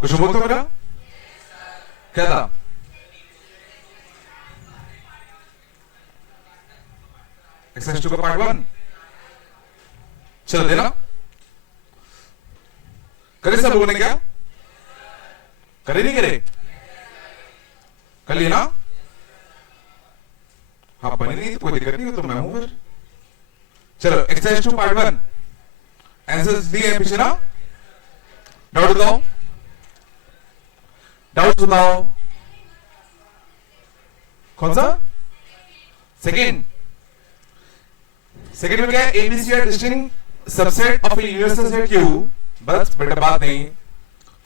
कुछ होमवर्क था मेरा? क्या था? एक्सरसाइज 2 का पार्ट 1 चलो देना। करे सब लोगों ने? क्या करे? नहीं करे? कर लिया ना? हाँ बनी नहीं तो कोई दिक्कत नहीं, तो मैं हूं फिर। चलो एक्सरसाइज 2 पार्ट 1 आंसर्स दिए पीछे ना। डाउट बताओ, डाउट बताओ। कौन सा? सेकेंड। सेकेंड में क्या है? ABC are distinct subset of a universal set Q. बस बेटा बात नहीं।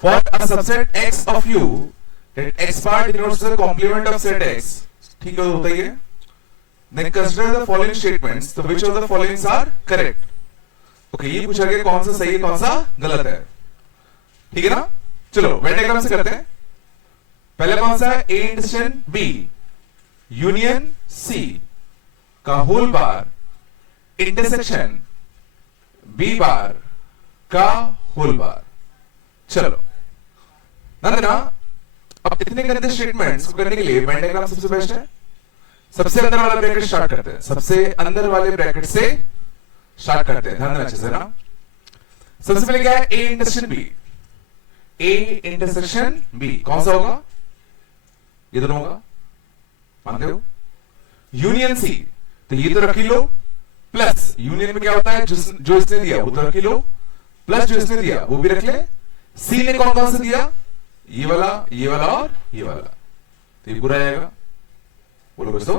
For a subset X of U that X part denotes the complement of set X. ठीक है, होता ही है। Then consider the following statements. So which of the following are correct? Okay, ये पूछा गया कौन सा सही है कौन सा गलत है। ठीक है ना? चलो वेन डायग्राम से करते हैं। पहले कौन सा है? A intersection B union C का होल बार इंटरसेक्शन B बार का होल बार। चलो नंदना, अब इतने गंदे स्टेटमेंट्स को करने के लिए वेन डायग्राम सबसे बेस्ट है। सबसे अंदर वाला ब्रैकेट स्टार्ट करते हैं, सबसे अंदर वाले ब्रैकेट से स्टार्ट करते हैं। ध्यान देना अच्छे से ना। सबसे पहले क्या है? A intersection B. A intersection B कौन सा होगा? ये दोनों होगा, मानते हो? यूनियन सी, तो ये तो रख ही लो। प्लस यूनियन में क्या होता है? जो इसने दिया वो तो रख ही लो, प्लस जो इसने दिया वो भी रख ले। सी ने कौन कौन सा दिया? ये वाला और ये वाला, तो ये पूरा आएगा। बोलो दोस्तों,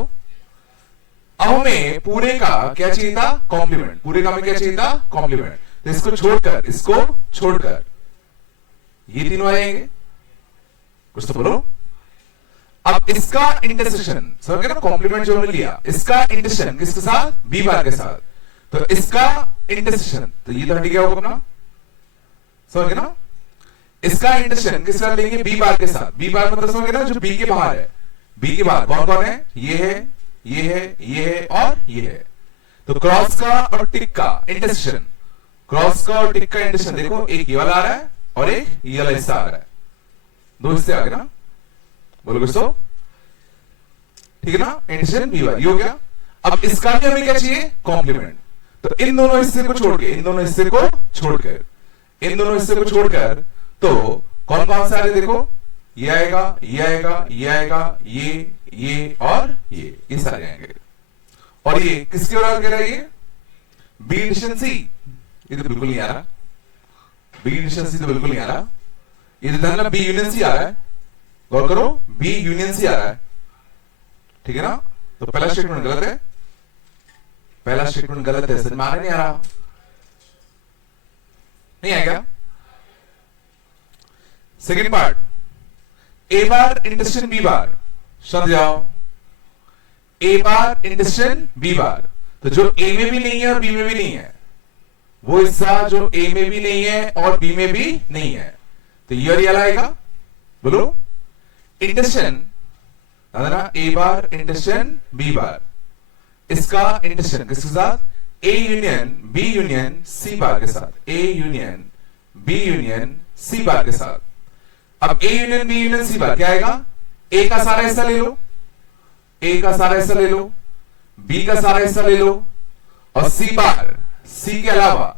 अब हमें पूरे का क्या चाहिए था? कॉम्प्लीमेंट। पूरे का हमें क्या चाहिए था? कॉम्प्लीमेंट। तो इसको छोड़कर ये तीनों आएंगे। कुछ तो बोलो। अब इसका इंटरसेक्शन समझ गए ना? कॉम्प्लीमेंट जो हमने लिया, इसका इंटरसेक्शन किसके साथ? बी बार के साथ। तो इसका इंटरसेक्शन, तो ये तो हट गया होगा अपना, समझ गए ना? इसका इंटरसेक्शन किसके साथ लेंगे? बी बार के साथ। बी बार मतलब समझ गए ना? जो बी के बाहर है। बी के बाद कौन कौन है? ये है, ये है, ये है और ये है। तो क्रॉस का और टिक का इंटरसेक्शन, क्रॉस का और टिक का इंटरसेक्शन देखो, एक ये वाला आ रहा है और एक ये वाला हिस्सा आ रहा है। दो हिस्से आ गए ना? बोलो दोस्तों, ठीक है ना? इंटरसेक्शन बी वाला ये हो गया। अब इसका भी हमें क्या चाहिए? कॉम्प्लीमेंट। तो इन दोनों हिस्से को छोड़कर तो कौन कौन सा आ रहा है? देखो ये आएगा, ये आएगा, ये आएगा, ये और ये सारे आएंगे। और ये किसके ओर कह रहा है? ये बी इंटरसेक्शन सी। ये तो बिल्कुल नहीं आ रहा, बी इंटरसेक्शन सी तो बिल्कुल नहीं आ रहा। ये तो बी यूनियन सी आ रहा है। गौर करो, बी यूनियन सी आ रहा है। ठीक है ना? तो पहला स्टेटमेंट गलत है, पहला स्टेटमेंट गलत है। समझ में नहीं आ रहा? नहीं आएगा। सेकेंड पार्ट, ए बार इंटरसेक्शन बी बार। समझ जाओ, ए बार इंटरसेक्शन बी बार। तो जो ए में भी नहीं है और बी में भी नहीं है, वो हिस्सा जो ए में भी नहीं है और बी में भी नहीं है, तो ये रियल आएगा। बोलो intersection, A bar intersection B bar, इसका इंटरसेक्शन किसके साथ? A union B union C bar के साथ। A union B union C bar के साथ। अब A union B union C bar क्या आएगा? ए का सारा हिस्सा ले लो, ए का सारा हिस्सा ले लो, बी का सारा हिस्सा ले लो, और सी बार, सी के अलावा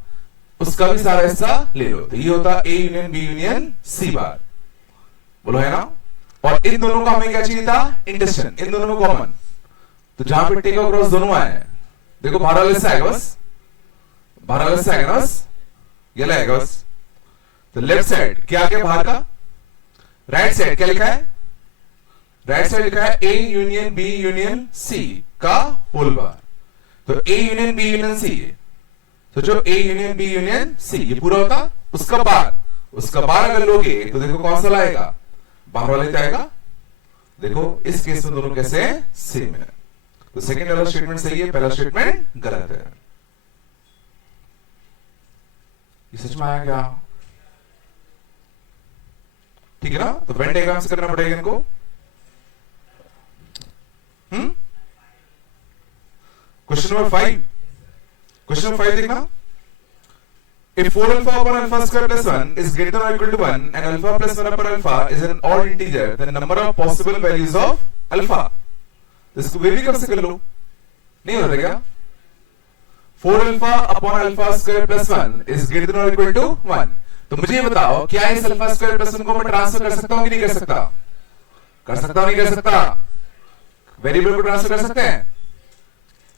उसका भी सारा हिस्सा ले लो। तो ये होता A union B union C bar. बोलो है ना? और इन दोनों का हमें क्या चाहिए था? इंटरसेक्शन। इन दोनों में कॉमन, तो जहां पे टेक और क्रॉस दोनों आए, देखो बाहर वाले से आएगा बस, बाहर वाले से आएगा बस, ये आएगा बस। तो लेफ्ट साइड क्या आ गया बाहर का? राइट साइड क्या लिखा है? राइट साइड लिखा है A union B union C का होल बार। तो A union B union C, तो जो A union B union C ये पूरा होता, उसका बार अगर लोगे तो देखो कौन सा लाएगा? बाहर वाले आएगा। देखो इस केस में दोनों कैसे सेम है। तो सेकंड वाला स्टेटमेंट सही है, पहला स्टेटमेंट गलत है। ये सच में आया क्या? ठीक है ना? तो वेन डायग्राम से करना पड़ेगा इनको। क्वेश्चन नंबर 5 देखना। if 4 alpha upon alpha square plus 1 is greater or equal to 1 and alpha plus 1 upon alpha is an odd integer, then number of possible values of alpha. इसको वे भी कब से कर लो, नहीं होता क्या? 4 alpha upon alpha square plus 1 is greater or equal to 1. तो मुझे ये बताओ, क्या इस alpha square plus 1 को मैं ट्रांसफर कर सकता हूँ कि नहीं कर सकता? कर सकता हूँ, नहीं कर सकता? वेरिएबल को ट्रांसफर कर सकते हैं?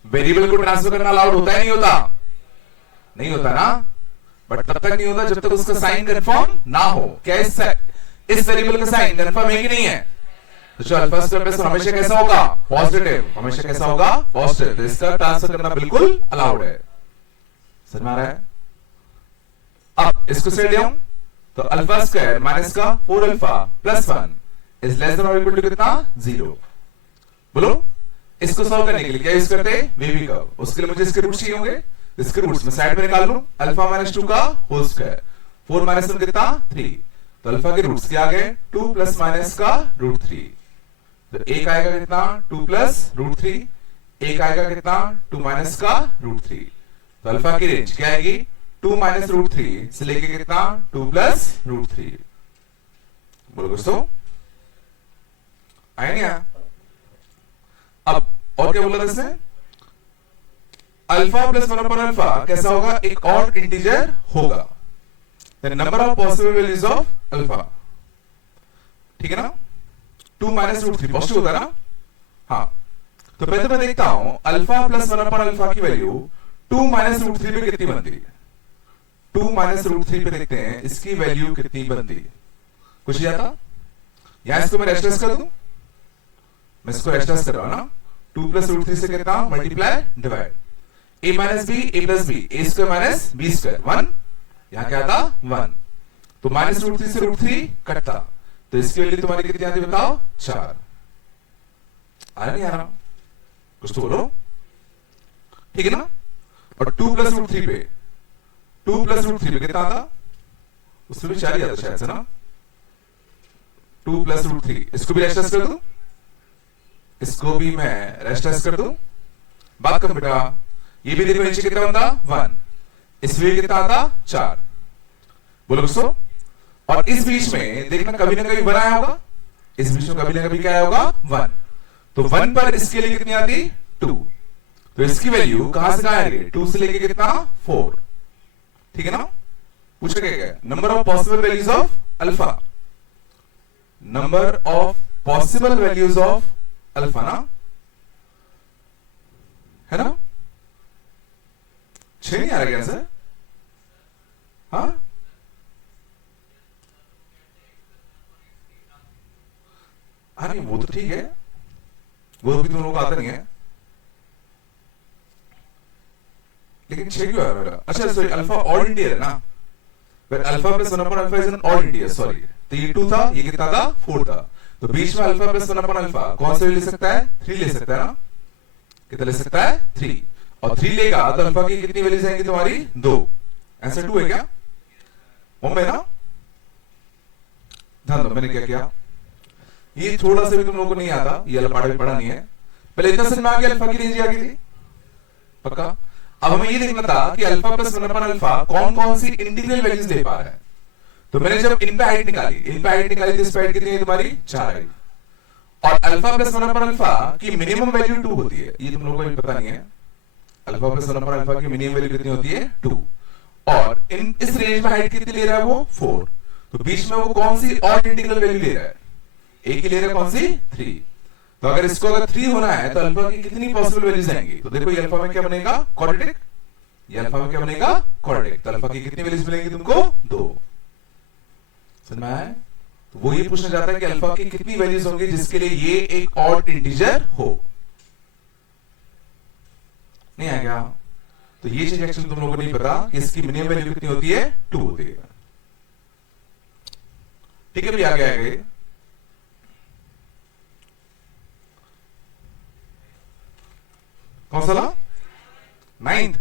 वेरिएबल को ट्रांसफर करना अलाउड होता है, नहीं होता? नहीं होता ना, बट तब तक नहीं होता जब तक उसका साइन कंफर्म ना हो। क्या इस वेरिएबल का साइन कंफर्म है कि नहीं है? तो जो अल्फा स्क्वायर प्लस हमेशा कैसा होगा? पॉजिटिव। हमेशा कैसा होगा? पॉजिटिव। तो इसका ट्रांसफर करना बिल्कुल अलाउड है। समझ में आ रहा है? अब इसको से ले आऊं तो अल्फा स्क्वायर माइनस का 4 alpha plus 1 is less than और इक्वल टू कितना? 0। बोलो, इसको सॉल्व करने के लिए क्या यूज करते हैं? वीवी कर्व। उसके लिए मुझे इसके रूट चाहिए होंगे, इसके रूट्स में साइड में निकाल लूं। अल्फा माइनस 2 का होल स्क्वायर, 4 माइनस 1 कितना? 3। तो अल्फा के रूट्स क्या आ गए? 2 प्लस माइनस का रूट 3। तो एक आएगा कितना? 2 प्लस रूट 3। एक आएगा कितना? 2 माइनस का रूट 3। तो अल्फा की रेंज क्या आएगी? 2 माइनस रूट 3 से लेके कितना? 2 प्लस रूट 3। बोलो दोस्तों, आया नहीं आया? अब और क्या बोला इसने? अल्फा प्लस 1 अपॉन अल्फा कैसा होगा? एक ऑड इंटीजर होगा। The number of possible values of alpha, ठीक है ना? 2 माइनस रूट 3 पॉजिटिव होगा ना? हाँ, तो पहले तो मैं देखता हूं अल्फा प्लस 1 अपॉन अल्फा की वैल्यू 2 माइनस रूट 3 पे कितनी बनती है। 2 माइनस रूट 3 पे देखते हैं इसकी वैल्यू कितनी बनती है। कुछ जाता यहां, इसको मैं रेस्टेस कर दूं, मैं इसको रेस्टेस कर रहा हूं ना। 2 प्लस रूट 3 से कितना? Multiply divide, a minus B, a plus B, a square minus B square 1। यहां क्या था? 1। तो माइनस रूट 3 से रूट 3 कटता, तो इसकी वैल्यू तुम्हारी कितनी आती बताओ? 4। आ रहा नहीं आ रहा? कुछ तो बोलो, ठीक है ना? और 2 प्लस रूट 3 पे, 2 प्लस रूट 3 पे कितना आता? उसमें भी 4 ही आता शायद से ना। 2 प्लस रूट 3, इसको भी रेस्टेस कर दूं, इसको भी मैं रेस्टेस कर दूं। बात कर बेटा, ये भी देखो नीचे कितना होता? 1। इसमें कितना आता? 4। बोलो दोस्तों, और इस बीच में देखना कभी ना कभी 1 आया होगा, इस बीच में कभी ना कभी क्या आया होगा? 1। तो 1 पर इसके लिए कितनी आती? 2। तो इसकी वैल्यू कहां से कहां आएगी? 2 से लेके कितना? 4। ठीक है ना? पूछा क्या? Number of possible values of alpha, number of possible values of alpha ना, है ना? 6 नहीं आ रहा क्या सर? हाँ, अरे वो तो ठीक है, वो भी तुम लोगों को आता नहीं है, लेकिन 6 क्यों आ रहा है? अच्छा सॉरी, अल्फा ऑड इंटीजर है ना, फिर alpha plus 1 upon alpha is an odd integer. Sorry, तो ये 2 था, ये कितना था? 4 था। तो बीच में अल्फा प्लस 1 अपॉन अल्फा कौन सा ले सकता है? 3 ले सकता है ना? कितना ले सकता है? 3। और 3 लेगा तो अल्फा की कितनी वैल्यूज आएंगी तुम्हारी? 2। आंसर 2 है क्या? मुंबई ना? ध्यान दो, मैंने क्या किया, ये थोड़ा सा भी तुम लोगों को नहीं आता, ये अल्फा भी पढ़ा नहीं है। पहले इतना समझ में आ गया अल्फा की रेंज आ गई थी, पक्का? अब हमें ये देखना था कि अल्फा प्लस 1 अपॉन अल्फा कौन कौन सी इंटीग्रल वैल्यूज ले पा रहा है। तो मैंने जब इन पे हाइट निकाली तो इस पे हाइट कितनी है तुम्हारी? 4 आई। और अल्फा प्लस 1 अपॉन अल्फा की मिनिमम वैल्यू 2 होती है, ये तुम लोगों को भी पता नहीं है। अल्फा प्लस 1 अपॉन अल्फा की मिनिमम वैल्यू कितनी होती है? 2। और इस रेंज में हाइट कितनी ले रहा है वो? 4। तो बीच में वो कौन सी ऑड इंटीग्रल वैल्यू ले रहा है? एक ही ले रहा है, कौन सी? 3। तो अगर इसको अगर 3 होना है तो अल्फा की कितनी पॉसिबल वैल्यूज आएंगी? तो देखो ये अल्फा में क्या बनेगा? क्वाड्रेटिक। ये अल्फा में क्या बनेगा? क्वाड्रेटिक। तो अल्फा की कितनी वैल्यूज मिलेंगी तुमको? 2। समझ में आया? तो वो ये पूछना चाहता है कि अल्फा की कितनी वैल्यूज होंगी जिसके लिए ये एक ऑड इंटीजर हो। नहीं आया क्या? तो ये चीज एक्चुअली तुम लोगों को नहीं पता कि इसकी मिनिमम वैल्यू कितनी होती है? 2 होती है। ठीक है, भी आगे आएंगे। कौन सा ला? 9th।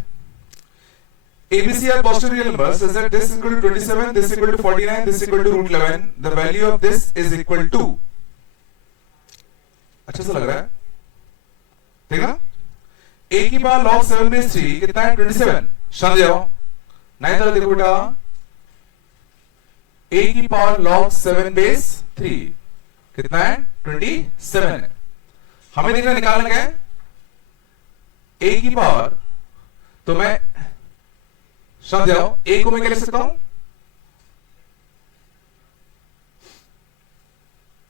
ABC are positive real numbers such that this is equal to 27, this is equal to 49, this is equal to root 11. The value of this is equal to, अच्छा सा लग रहा है, ठीक है ना? A की पावर log 7 base 3 कितना है? 27। समझ जाओ, नाइन्थ वाला देखो बेटा, a की पावर log 7 बेस 3 कितना है 27 है। हमें देखना निकालना क्या है a की पावर, तो मैं समझ जाओ a को मैं क्या लिख सकता हूं,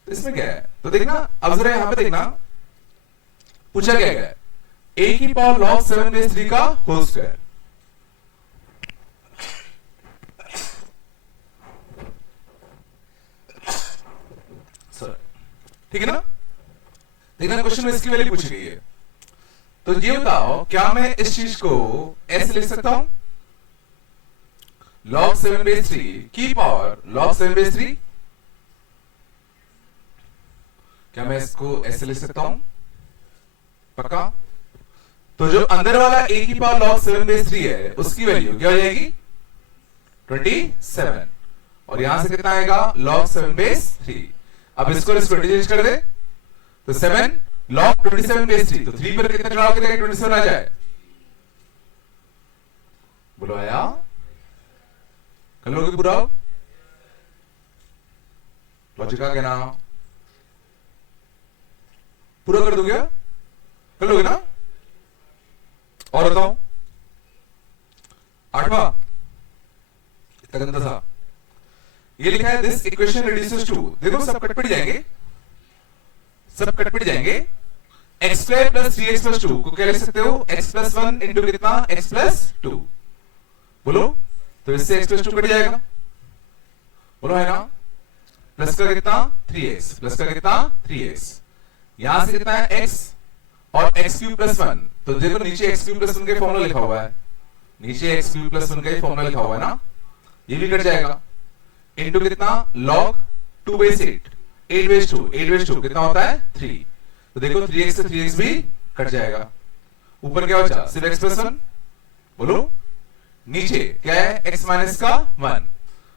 इसमें क्या है तो देखना, अब जरा यहां पे देखना पूछा क्या गया, a की पावर log 7 बेस 3 का होल स्क्वायर। ठीक है ना, देखना क्वेश्चन में इसकी वैल्यू पूछी गई है, तो ये बताओ क्या मैं इस चीज को ऐसे लिख सकता हूं, log 7 बेस 3 की पावर log 7 बेस 3, क्या मैं इसको ऐसे लिख सकता हूं पक्का? तो जो अंदर वाला a की पावर log 7 बेस 3 है उसकी वैल्यू क्या हो जाएगी 27, और यहां से कितना आएगा log 7 बेस 3। अब इसको चेंज कर दे तो 7 log 27 बेस 3, तो 3 पर कितना चढ़ाओगे तो 27 आ जाए, बोलो आया, कर लोगे पूरा लॉजिक का कहना, पूरा कर दोगे, कर लोगे ना, और बताओ आठवां इतना गंदा था, ये लिखा है दिस इक्वेशन रिड्यूसेस टू, देखो सब कटपट जाएंगे, सब कटपट जाएंगे, x square plus 3x plus 2 को क्या लिख सकते हो x प्लस 1 इंटू कितना x प्लस 2, बोलो, तो इससे x प्लस 2 कट जाएगा, बोलो है ना, प्लस का कितना 3x, प्लस का कितना 3x, यहां से कितना है x और x क्यूब प्लस 1, तो देखो नीचे x क्यूब प्लस 1 का फॉर्मूला लिखा हुआ है, नीचे x क्यूब प्लस 1 का फॉर्मूला लिखा हुआ है ना, ये भी कट जाएगा, इनटू कितना log 2 बेस 8, 8 बेस 2, 8 बेस 2 कितना होता है 3, तो देखो 3x से 3x भी कट जाएगा, ऊपर क्या बचा सिर्फ x प्लस 1, बोलो, नीचे क्या है x माइनस का 1,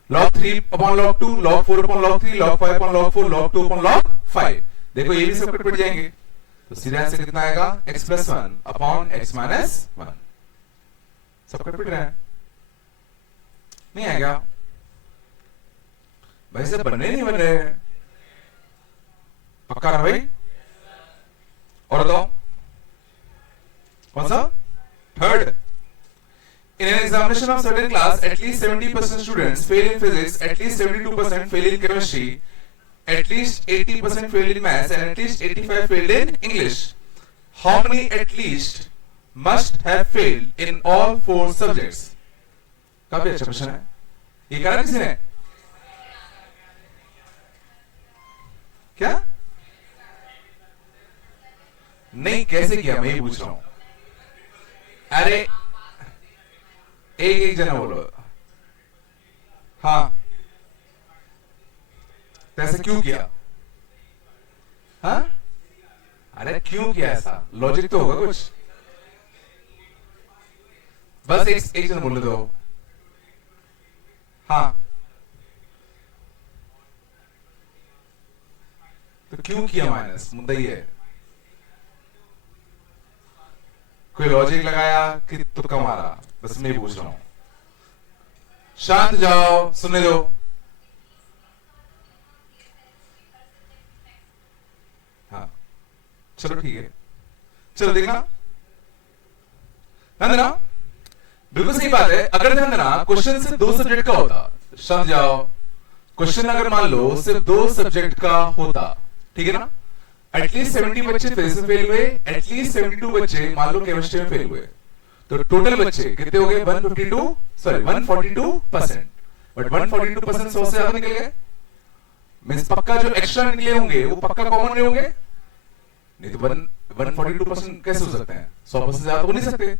log 3 upon log 2, log 4 upon log 3, log 5 upon log 4, log 2 upon log 5, देखो ये भी सब कट जाएंगे, तो सीधा से कितना आएगा x plus 1 upon x minus 1, सब कट रहे हैं, नहीं आएगा भाई, सब बनने नहीं बन रहे, पक्का ना भाई, और बताओ कौन सा third, in an examination of certain class at least 70% students fail in physics, at least 72% fail in chemistry, at least 80% fail in maths, and at least 85 failed in English. How many at least must have failed in all 4 subjects? काफी अच्छा question है, ये करा किसी ने क्या, नहीं कैसे किया मैं ये पूछ रहा हूं, अरे एक एक जना बोलो, हाँ कैसे क्यों किया, हाँ अरे क्यों किया ऐसा, लॉजिक तो होगा कुछ, बस एक जन बोल दो, हाँ तो क्यों किया माइनस, मुद्दा ही है, कोई लॉजिक लगाया कि तुक्का मारा, बस मैं पूछ रहा हूं, शांत जाओ सुनने दो, हाँ चलो ठीक है, चलो देखना ध्यान देना, बिल्कुल सही बात है, अगर ध्यान देना क्वेश्चन सिर्फ 2 सब्जेक्ट का होता, समझ जाओ, क्वेश्चन अगर मान लो सिर्फ 2 सब्जेक्ट का होता, ठीक है ना, एटलीस्ट 70 बच्चे फिजिक्स में फेल हुए, एटलीस्ट 72 बच्चे मान लो केमिस्ट्री में फेल हुए, तो टोटल बच्चे कितने हो गए 142%, बट 142% 100 से ज्यादा निकल गए, मींस पक्का जो एक्स्ट्रा निकले होंगे वो पक्का कॉमन नहीं होंगे, नहीं तो 142% कैसे हो सकते हैं, 100% से ज्यादा हो नहीं सकते,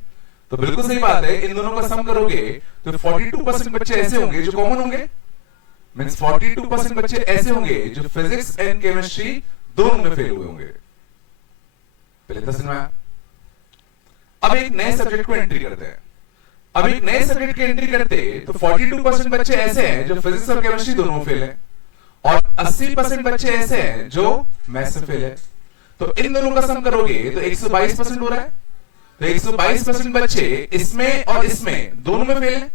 तो बिल्कुल सही बात है, इन दोनों का सम करोगे तो 42% बच्चे ऐसे होंगे जो कॉमन होंगे, मींस 42% बच्चे ऐसे होंगे जो फिजिक्स एंड केमिस्ट्री दोनों में फेल हुए होंगे, पहले तो समझ में। अब एक नए सब्जेक्ट को एंट्री करते हैं, अब एक नए सब्जेक्ट की एंट्री करते तो 42% बच्चे ऐसे हैं जो फिजिक्स और केमिस्ट्री दोनों में फेल है, और 80% बच्चे ऐसे हैं जो मैथ्स में फेल है, तो इन दोनों का सम करोगे तो 122% हो रहा है, तो 122% बच्चे इसमें और इसमें दोनों में फेल है,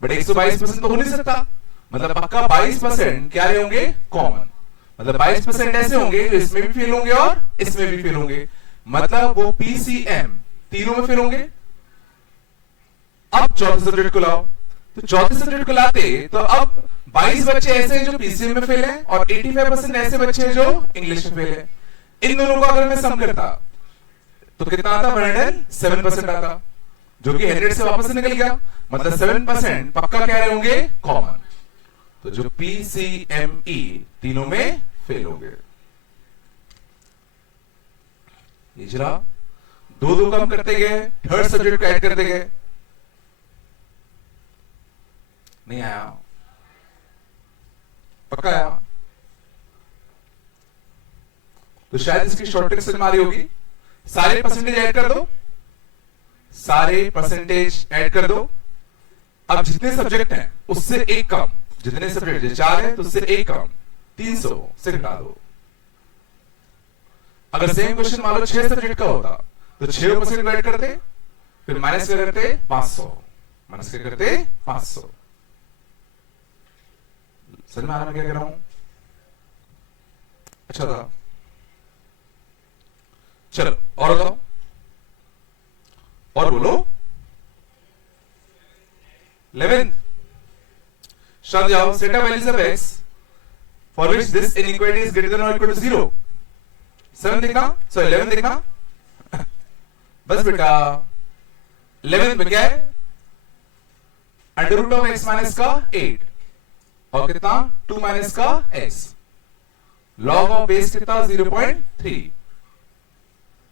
बट 122% तो हो नहीं सकता, मतलब पक्का 22% क्या रहे होंगे, कॉमन। मतलब 22% ऐसे होंगे जो इसमें भी फेल होंगे और इसमें भी फेल होंगे, मतलब वो पीसीएम तीनों में फेल होंगे। अब चौथे सब्जेक्ट को लाओ, तो चौथे सब्जेक्ट को लाते तो अब 22 बच्चे ऐसे हैं जो पीसीएम में फेल हैं और 85% ऐसे बच्चे हैं जो इंग्लिश में फेल हैं। इन दोनों को अगर मैं सम करता तो कितना आता, 107% आता, जो कि 100 से वापस निकल गया, मतलब 7% पक्का क्या रहे होंगे, कॉमन। तो जो पीसीएमई तीनों में फेल होंगे। ये चला, दो दो कम करते गए, थर्ड सब्जेक्ट को ऐड करते गए, नहीं आया, पक्का आया। तो शायद इसकी शॉर्टकट समझ में आ रही होगी। सारे परसेंटेज ऐड कर दो, सारे परसेंटेज ऐड कर दो। अब जितने सब्जेक्ट हैं उससे एक कम, जितने सब्जेक्ट 4 है तो उससे एक कम, 300 से घटा दो। अगर सेम क्वेश्चन मान लो 6 सब्जेक्ट का होता तो 6% ऐड करते, फिर माइनस क्या करते, 500, माइनस क्या करते, 500। समझ में आ रहा मैं क्या कह रहा हूं? अच्छा था, चलो और बताओ, और बोलो। 11th, समझ जाओ, set of values of x for which this inequality is greater than और इक्वल टू 0। 7 देखना, सो 11 देखना, बस बेटा 11 में क्या है, under root of x minus का 8 और कितना 2 माइनस का x, लॉग ऑफ बेस कितना 0.3,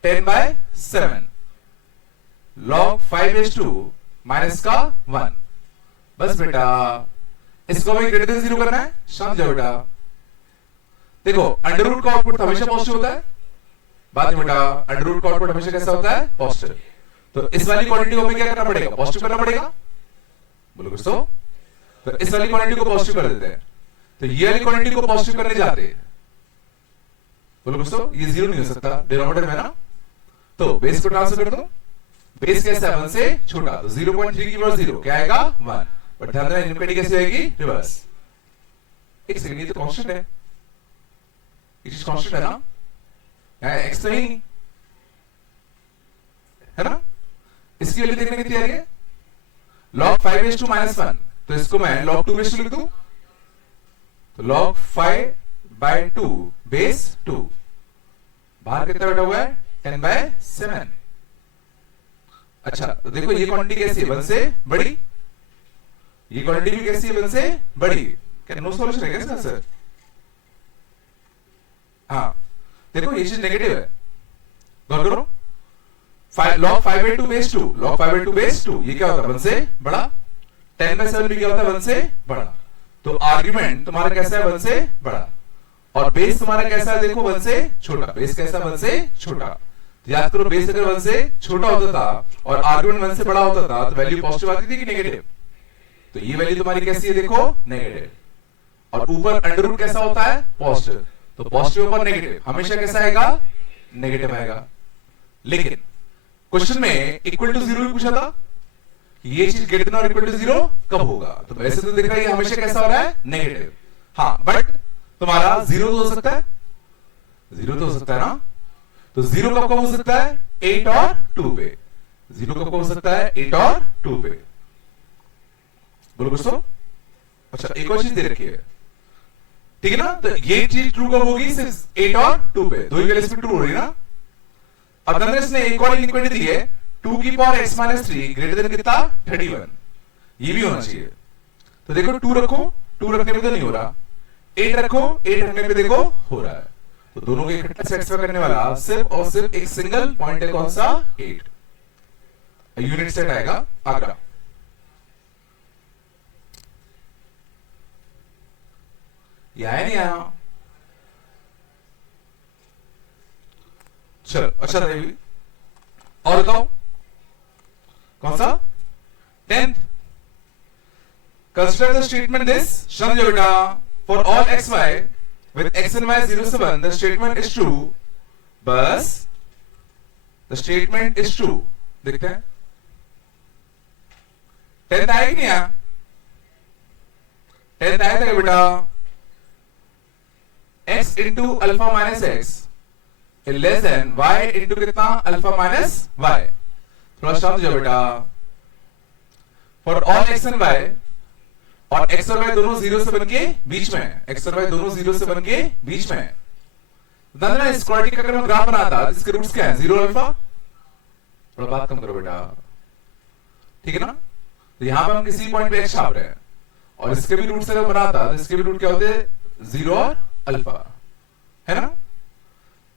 10/7, लॉग 5/2 माइनस का 1। बस बेटा इसको हमें ग्रेटर देन 0 करना है, समझ जाओ बेटा। देखो अंडर रूट का आउटपुट हमेशा पॉजिटिव होता है, बात में बेटा अंडर रूट का आउटपुट हमेशा कैसा होता है, पॉजिटिव। तो इस वाली क्वांटिटी को हमें क्या करना पड़ेगा, पॉजिटिव करना पड़ेगा, बोलो कुछ तो इस वाली क्वांटिटी को पॉजिटिव कर देते हैं, तो ये वाली क्वांटिटी को पॉजिटिव करने जाते हैं, बोलो कुछ तो, ये 0 नहीं हो सकता डिनोमिनेटर में ना, तो बेस को ट्रांसफर कर दो, बेस कैसा है 1 से छोटा, तो 0.3 की पावर 0 क्या आएगा 1, बट ध्यान देना इनवर्टिंग कैसे आएगी, रिवर्स। एक सेकंड, ये तो कांस्टेंट है, ये चीज कांस्टेंट है ना, यहाँ x तो नहीं है ना, इसकी वैल्यू देखने कितनी आ रही है, log 5/2 माइनस 1, तो इसको मैं log 2/2 लिख दूं, तो log 5/2 बेस 2, बाहर कितना बैठा हुआ है 10/7। अच्छा तो देखो ये क्वांटिटी कैसी है, 1 से बड़ी, ये क्वांटिटी भी कैसी है, 1 से बड़ी, क्या नो सॉल्यूशन है क्या सर? हाँ देखो ये चीज नेगेटिव है, गौर करो, log 5/2 बेस 2, log 5/2 बेस 2, ये क्या होता है 1 से बड़ा, 10/7 भी क्या होता है 1 से बड़ा, तो आर्ग्यूमेंट तुम्हारा कैसा है 1 से बड़ा, और बेस तुम्हारा कैसा है देखो 1 से छोटा, बेस कैसा 1 से छोटा, याद करो बेस अगर 1 से छोटा होता था और आर्गुमेंट 1 से बड़ा होता था तो वैल्यू पॉजिटिव आती थी कि नेगेटिव, तो ये वैल्यू तुम्हारी कैसी है देखो नेगेटिव, और ऊपर अंडर रूट कैसा होता है पॉजिटिव, तो पॉजिटिव ऊपर नेगेटिव हमेशा कैसा आएगा, नेगेटिव आएगा। लेकिन क्वेश्चन में इक्वल टू 0 भी पूछा था, ये चीज ग्रेटर देन और इक्वल टू 0 कब होगा, तो वैसे तो दिख रहा है ये हमेशा कैसा हो रहा है, नेगेटिव। हाँ बट तुम्हारा 0 तो हो सकता है, 0 तो हो सकता है ना, तो 0 कब हो सकता है 8 और 2 पे, 0 कब हो सकता है 8 और 2 पे, बोलो कुछ तो। अच्छा एक और चीज दे रखी है, ठीक है ना, तो ये चीज ट्रू कब होगी, सिर्फ 8 और 2 पे, दो ही वैल्यूज पे ट्रू हो रही है ना। अब नंबर इसने एक और इनइक्वालिटी दी है, 2 की power x minus 3 greater than कितना 31, ये भी होना चाहिए, तो देखो 2 रखो, 2 रखने पे तो नहीं हो रहा, 8 रखो, 8 रखने पे देखो हो रहा है, तो दोनों को इकट्ठा सेटिस्फाई करने वाला सिर्फ और सिर्फ एक सिंगल पॉइंट है, कौन सा 8, यूनिट सेट आएगा आगरा। ये आया नहीं आया, चलो अच्छा था ये भी, और बताओ कौन सा 10th, consider the statement this, समझो बेटा, for all X Y with x and y 0 से 1 the statement is true, बस the statement is true, देखते हैं 10th आया कि नहीं आया, बेटा x into alpha minus x less than y into कितना अल्फा माइनस y। थोड़ा शांत जाओ बेटा। For all x and y, और x और y दोनों जीरो से बनके बीच में, x और y दोनों जीरो से बनके बीच में। दादा इस क्वाड्रेटिक का अगर मैं ग्राफ बनाता जिसके रूट्स क्या है, जीरो अल्फा। थोड़ा बात कम करो बेटा, ठीक है ना। तो यहां पे हम किसी पॉइंट पे x छाप रहे हैं और इसके भी रूट से अगर बनाता तो इसके भी रूट क्या होते हैं, जीरो और अल्फा, है ना।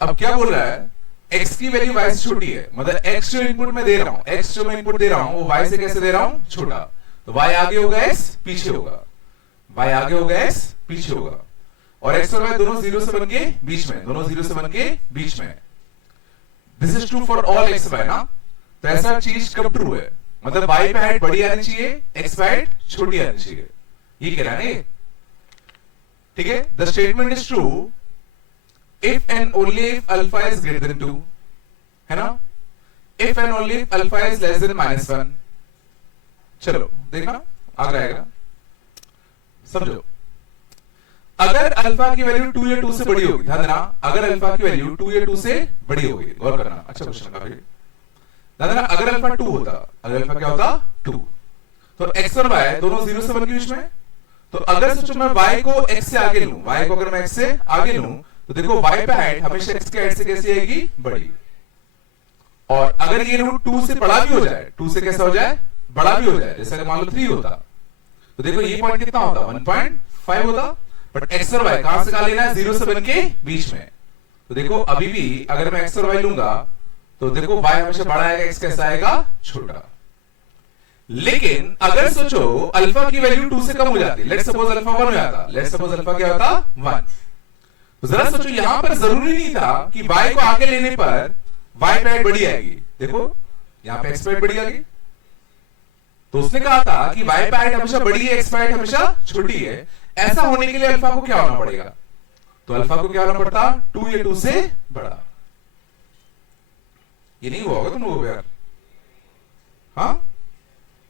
अब क्या बोल रहा है, x की वैल्यू y से छोटी है, मतलब x जो इनपुट में दे रहा हूं, x जो मैं इनपुट दे रहा हूं वो y से कैसे दे रहा हूं, छोटा। तो y आगे होगा, x पीछे होगा, y आगे होगा, x पीछे होगा। और x और y दोनों जीरो से बनके बीच में, दोनों जीरो से बनके बीच में। This is true for all x y ना। तो ऐसा चीज कब ट्रू है, मतलब y पे हाइट बड़ी आनी चाहिए, x पे हाइट छोटी आनी चाहिए, ये कह रहा है ना, ठीक है। The statement is true if and only if alpha is greater than 2, है ना। If and only if alpha is less than -1। चलो देखना आगे आएगा, समझो। अगर अल्फा की वैल्यू 2 या 2 से बड़ी होगी, ध्यान देना, अगर अल्फा की वैल्यू 2 या 2 से बड़ी होगी, गौर करना, अच्छा क्वेश्चन काफी। ध्यान देना, अगर अल्फा 2 होता, अगर अल्फा क्या होता 2, तो x और y दोनों जीरो से बनके बीच में। तो अगर सोचो मैं y को x से आगे लूं, y को अगर मैं x से आगे लूं, तो देखो y पे हाइट हमेशा x के हाइट से कैसी आएगी, बड़ी। और अगर ये रूट 2 से बड़ा भी हो जाए, 2 से कैसा हो जाए, बड़ा भी हो जाए, जैसे अगर मान लो 3 होता, तो देखो ये पॉइंट कितना होता, 1.5 होता। बट x और y कहां से कहां लेना है, जीरो से बनके बीच में। तो देखो अभी भी अगर मैं x और y लूंगा तो देखो y हमेशा बड़ा आएगा, x कैसा आएगा, छोटा। लेकिन अगर सोचो अल्फा की वैल्यू 2 से कम हो जाती, लेट्स सपोज अल्फा 1 हो जाता, लेट्स सपोज अल्फा क्या होता 1, तो जरा सोचो यहां पर जरूरी नहीं था कि y को आगे लेने पर y पे हाइट बड़ी आएगी। देखो यहां पे x पे हाइट बड़ी आ गई, तो उसने कहा था कि y पे हाइट हमेशा बड़ी है, x पे हाइट हमेशा छोटी है। ऐसा होने के लिए अल्फा को क्या होना पड़ेगा, तो अल्फा को क्या होना पड़ता, 2 या 2 से बड़ा। ये नहीं हुआ होगा तुम लोगों को यार, हाँ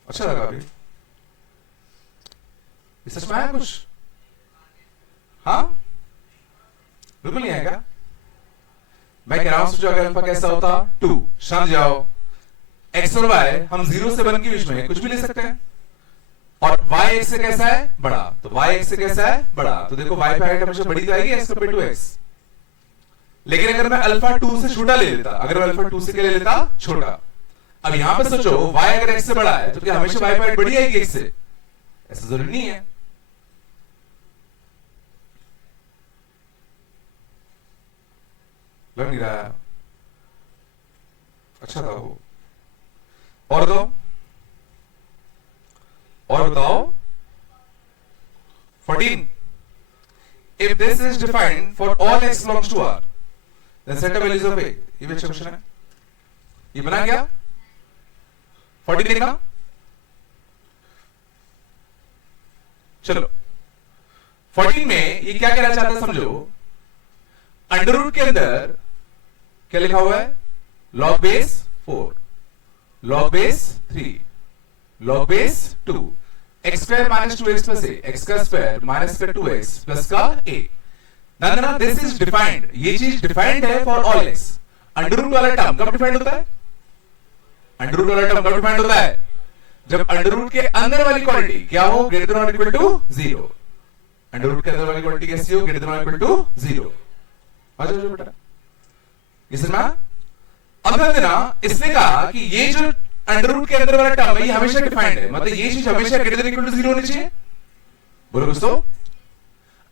अच्छा लगा अभी, सच में आया कुछ, हाँ बिल्कुल नहीं आएगा। मैं कह रहा हूं सोचो अगर अल्फा कैसा होता 2, समझ जाओ, x और y हम जीरो से बन के बीच में कुछ भी ले सकते हैं, और y x से कैसा है, बड़ा, तो y x से कैसा है, बड़ा। तो देखो y पे हाइट हमेशा बड़ी आएगी x कंपेयर टू x। लेकिन अगर मैं अल्फा 2 से छोटा ले लेता, अगर मैं अल्फा 2 से क्या ले लेता, छोटा। अब यहां पे सोचो y अगर x से बड़ा है तो क्या हमेशा y पे हाइट बड़ी आएगी x से, ऐसा जरूरी नहीं है। लग नहीं रहा, अच्छा था वो। और दो, और बताओ 14, if this is defined for all x belongs to R, then set the values of a। ये भी अच्छा क्वेश्चन है, ये बना क्या, 14 देखना। चलो 14 में ये क्या कहना चाहता है समझो, अंडर रूट के अंदर क्या लिखा हुआ है, log base 4, log base 3, log base 2, x square minus 2x plus a, x का स्क्वायर माइनस का 2x प्लस का a। ना दिस इज डिफाइंड, ये चीज डिफाइंड है for all x। Under root वाला टर्म कब डिफाइंड होता है, अंडर रूट वाला टर्म कब डिफाइंड होता है, जब अंडर रूट के अंदर वाली क्वांटिटी क्या हो, ग्रेटर देन और इक्वल टू 0। अंडर रूट के अंदर वाली क्वांटिटी कैसी हो, ग्रेटर देन और इक्वल टू 0। आ जाओ बेटा, इसमें अब ध्यान देना, इसने कहा कि ये जो अंडर रूट के अंदर वाला टर्म है ये हमेशा डिफाइंड है, मतलब ये चीज हमेशा ग्रेटर देन इक्वल टू 0 होनी चाहिए। बोलो कुछ तो।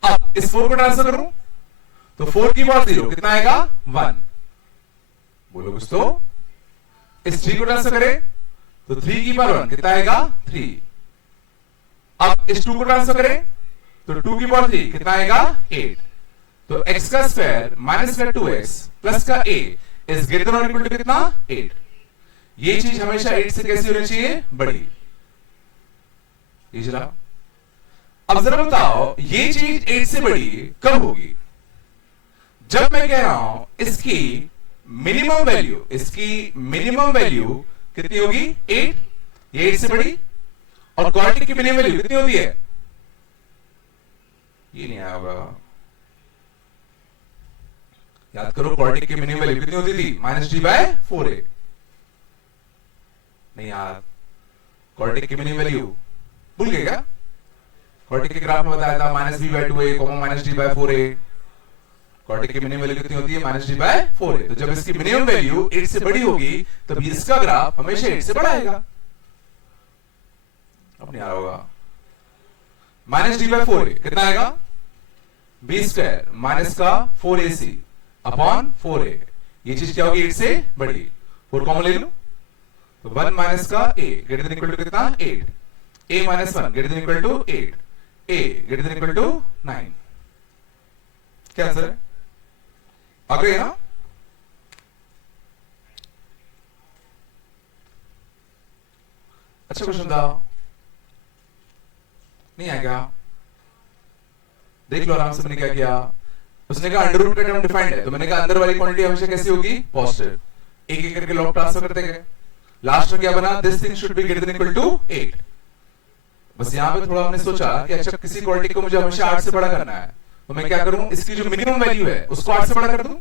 अब इस 4 को ट्रांसफर करूं तो 4 की पावर 0 कितना आएगा, 1। बोलो कुछ तो। इस 3 को ट्रांसफर करें तो 3 की पावर 1 कितना आएगा, 3। अब इस 2 को ट्रांसफर करें तो 2 की पावर 3 कितना आएगा, 8। तो x का स्क्वायर माइनस का 2x प्लस का a इज ग्रेटर और इक्वल टू कितना, 8। ये चीज हमेशा 8 से कैसी होनी चाहिए, बड़ी। ये जरा अब जरा बताओ ये चीज 8 से बड़ी कब होगी, जब मैं कह रहा हूं इसकी मिनिमम वैल्यू, इसकी मिनिमम वैल्यू कितनी होगी, 8। ये 8 से बड़ी, और क्वांटिटी की मिनिमम वैल्यू कितनी होती है, ये नहीं आया होगा। याद करो क्वाड्रेटिक की मिनिमम वैल्यू कितनी होती थी, -d/4a। नहीं यार, क्वाड्रेटिक की मिनिमम वैल्यू भूल गए क्या? क्वाड्रेटिक के ग्राफ में बताया था -b/2a, -d/4a। क्वाड्रेटिक की मिनिमम वैल्यू कितनी होती है, -d/4a। तो जब इसकी मिनिमम वैल्यू 8 से बड़ी होगी तब इसका ग्राफ हमेशा 8 से बड़ा आएगा। अब नहीं आ रहा होगा। -d/4a कितना आएगा, b² माइनस का 4ac अपॉन 4a। ये चीज क्या होगी, 8 से बड़ी। 4 कॉमन ले लो तो 1 माइनस का a greater than equal to कितना, 8। a minus 1 greater than equal to 8। a greater than equal to 9। क्या आंसर है, आ गए ना? अच्छा क्वेश्चन था, नहीं आया क्या? देख लो आराम से। मैंने क्या किया, उसने कहा अंडर रूट का टर्म डिफाइंड है, तो मैंने कहा अंदर वाली क्वांटिटी हमेशा कैसी होगी, पॉजिटिव। एक एक करके लॉग ट्रांसफर करते गए। लास्ट में क्या बना, this thing should be greater than equal to 8। बस यहां पे थोड़ा हमने सोचा कि अच्छा किसी क्वांटिटी को मुझे हमेशा 8 से बड़ा करना है, तो मैं क्या करूं, इसकी जो मिनिमम वैल्यू है उसको 8 से बड़ा कर दूं।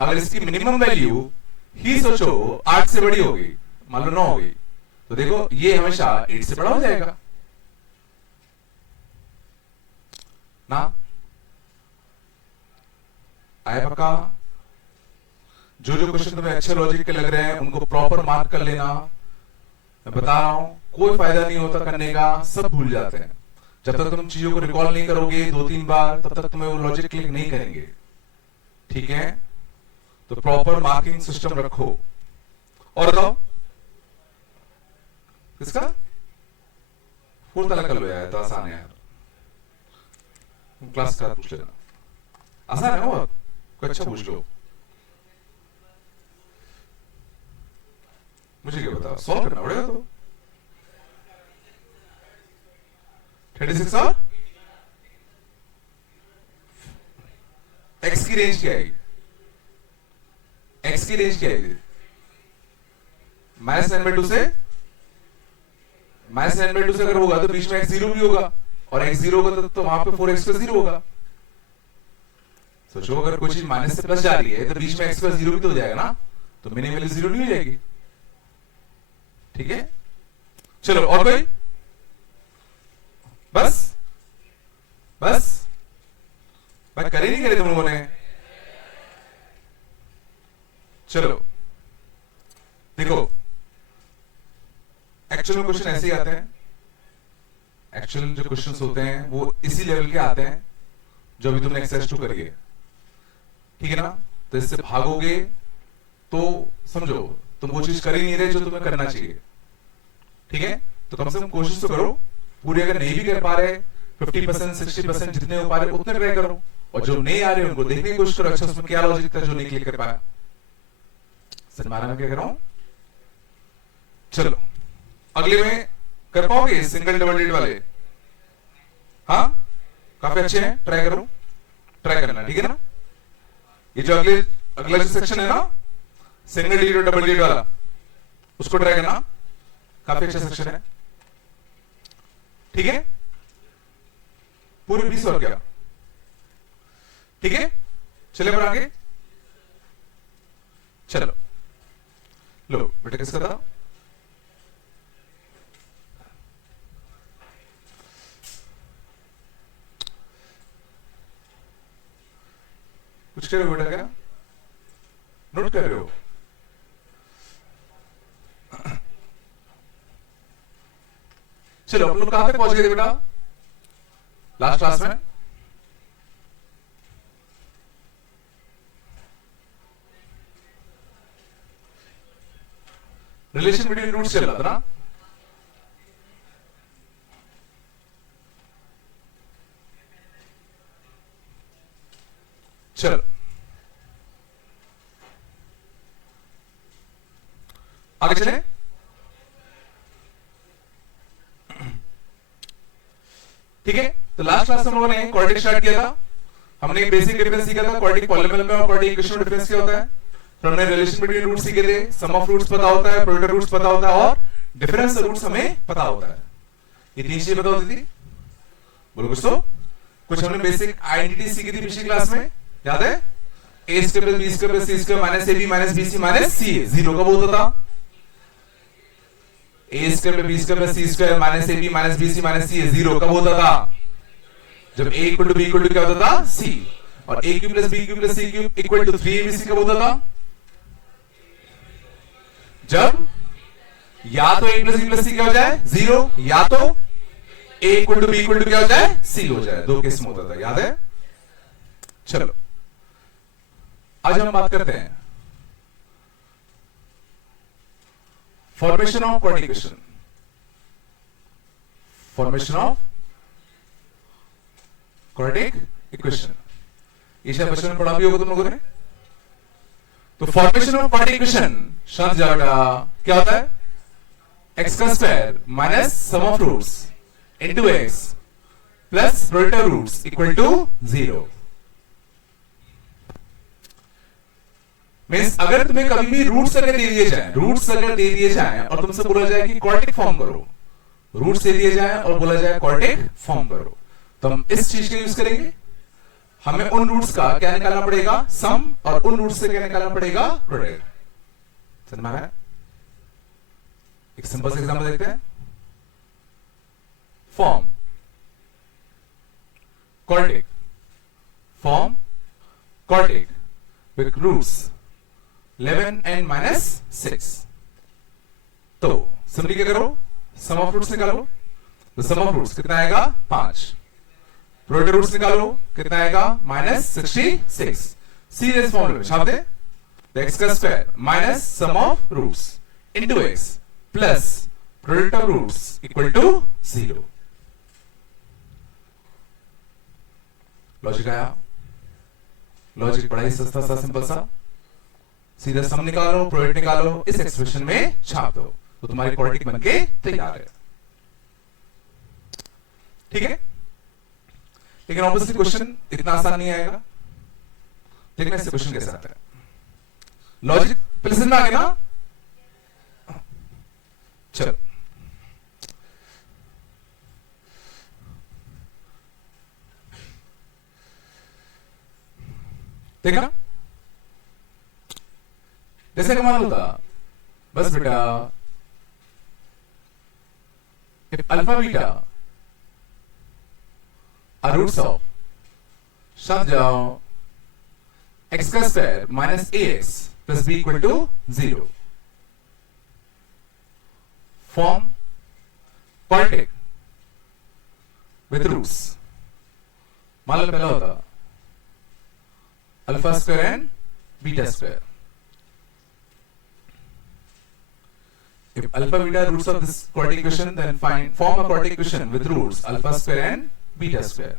अगर इसकी मिनिमम वैल्यू ही सोचो 8 से बड़ी होगी, मान लो 9 होगी, तो देखो ये हमेशा 8 से बड़ा हो जाएगा ना। आया पक्का? जो जो क्वेश्चन तुम्हें अच्छे लॉजिक के लग रहे हैं उनको प्रॉपर मार्क कर लेना। मैं बता रहा हूं कोई फायदा नहीं होता करने का, सब भूल जाते हैं। जब तक तुम चीजों को रिकॉल नहीं करोगे 2-3 बार, तब तक तुम्हें वो लॉजिक क्लिक नहीं करेंगे। ठीक है, तो प्रॉपर मार्किंग सिस्टम रखो। और बताओ किसका 4th वाला कल आया था, आसान है यार, क्लास का पूछ लेना, आसान है बहुत, कोई अच्छा पूछ लो। मुझे क्या बताओ, सॉल्व करना पड़ेगा। तो 36 और x की रेंज क्या है, x की रेंज क्या है, -9/2 से -9/2 से अगर होगा तो बीच में x0 भी होगा, और x0 होगा तो वहां पे 4x/0 होगा। सोचो अगर कोई चीज माइनस से प्लस जा रही है तो बीच में x/0 भी तो हो जाएगा ना, तो मिनिमम वैल्यू 0 नहीं हो जाएगी। ठीक है, चलो और कोई, बस बस भाई करे नहीं करे तुम लोगों ने। चलो देखो, एक्चुअल में क्वेश्चन ऐसे ही आते हैं। एक्चुअल जो क्वेश्चंस होते हैं वो इसी लेवल के आते हैं जो अभी तुमने एक्सरसाइज 2 करी है। ठीक है ना, तो इससे भागोगे तो समझो तुम वो चीज कर ही नहीं रहे जो तुम्हें करना चाहिए। ठीक है, तो कम से कम कोशिश तो करो पूरी। अगर नहीं भी कर पा रहे 50%, 60% जितने हो पा रहे उतने ट्राई करो, और जो नहीं आ रहे उनको देखने की कोशिश करो, अच्छा उसमें क्या लॉजिक था जो नहीं क्लिक कर पाया। समझ में आ रहा है क्या कर रहा हूं? चलो अगले में कर पाओगे सिंगल डबल डिजिट वाले? हाँ काफी अच्छे हैं, ट्राई करो, ट्राई करना। ठीक है ना, ये जो अगला जो सेक्शन है ना सिंगल डिजिट और डबल डिजिट वाला, उसको ट्राई करना, काफी अच्छा सेक्शन है। ठीक है, पूरे 20 और क्या। ठीक है, चले बढ़ आगे। चलो लो बेटा, किसका था? कुछ कर रहे हो बेटा, क्या नोट कर रहे हो? चलो हम लोग कहां तक पहुंच गए थे बेटा लास्ट क्लास में? रिलेशन बिटवीन रूट्स चल रहा था ना। चलो आगे चले। ठीक है, तो लास्ट क्लास में हम लोगों ने क्वाड्रेटिक स्टार्ट किया था। हमने एक बेसिक डिफरेंस सीखा था, क्वाड्रेटिक पॉलीनोमियल में और क्वाड्रेटिक इक्वेशन में डिफरेंस क्या होता है। फिर हमने रिलेशन बिटवीन रूट्स सीखे थे, सम ऑफ रूट्स पता होता है, प्रोडक्ट रूट्स पता होता है, और डिफरेंस रूट्स हमें पता होता है। ये तीन चीजें पता होती थी, बोलो कुछ तो। कुछ हमने बेसिक आइडेंटिटी सीखी थी पिछली क्लास में, याद है? A square plus B square plus C square minus A B minus B C minus C A, zero कब होता था? A square plus B square plus C square minus A B minus B C minus C A, zero कब होता था? जब a equal to B equal to क्या होता था? c। और a cube plus B cube plus C cube equal to 3abc कब होता था? जब या तो a plus B plus C क्या हो जाए? जीरो, या तो a equal to B equal to क्या हो जाए? c हो जाए। दो केस में होता था, याद है? चलो आज हम बात करते हैं formation of quadratic equation. Formation of quadratic equation, ये शायद बचपन में पढ़ा भी होगा तुम लोगों ने। तो फॉर्मेशन ऑफ क्वाड्रेटिक इक्वेशन शब्द जाएगा क्या होता है? एक्स का square minus sum of roots into x plus product of roots equal to 0। Means अगर तुम्हें कभी भी रूट्स अगर दे दिए जाए और तुमसे बोला जाए कि क्वाड्रेटिक फॉर्म करो, रूट्स दे दिए जाए और बोला जाए क्वाड्रेटिक फॉर्म करो, तो हम इस चीज का यूज करेंगे। हमें उन रूट्स का क्या निकालना पड़ेगा? सम, और उन रूट्स से क्या निकालना पड़ेगा? प्रोडक्ट। समझ में आ रहा है? एक सिंपल सा एग्जांपल देखते हैं। Form quadratic, form quadratic with roots 11 and -6। तो सिंपली क्या करो? सम ऑफ रूट्स निकालो। तो सम ऑफ रूट्स कितना आएगा? 5। प्रोडक्ट रूट्स निकालो, कितना आएगा? -66। सीरीज फॉर्मूले में छाप दे। तो x का square minus sum of roots into x plus product of roots equal to 0। Logic आया? लॉजिक बड़ा ही सस्ता सा सिंपल सा। सीधा सम निकालो, प्रोडक्ट निकालो, इस एक्सप्रेशन में छाप दो, तो तुम्हारी क्वाड्रेटिक बनके तैयार है। ठीक है? लेकिन ऑब्वियसली क्वेश्चन इतना आसान नहीं आएगा। देखना इससे क्वेश्चन कैसे आता है। लॉजिक पहले समझ में आ गया ना? चलो देखा, जैसे कमाल होता बस बेटा, if alpha beta are roots of, समझ जाओ, x का square minus ax plus b equal to 0। Form quadratic with roots, मान लो पहला होता alpha square and beta square. If alpha beta are roots of this quadratic equation, then form a quadratic equation with roots alpha square and beta square.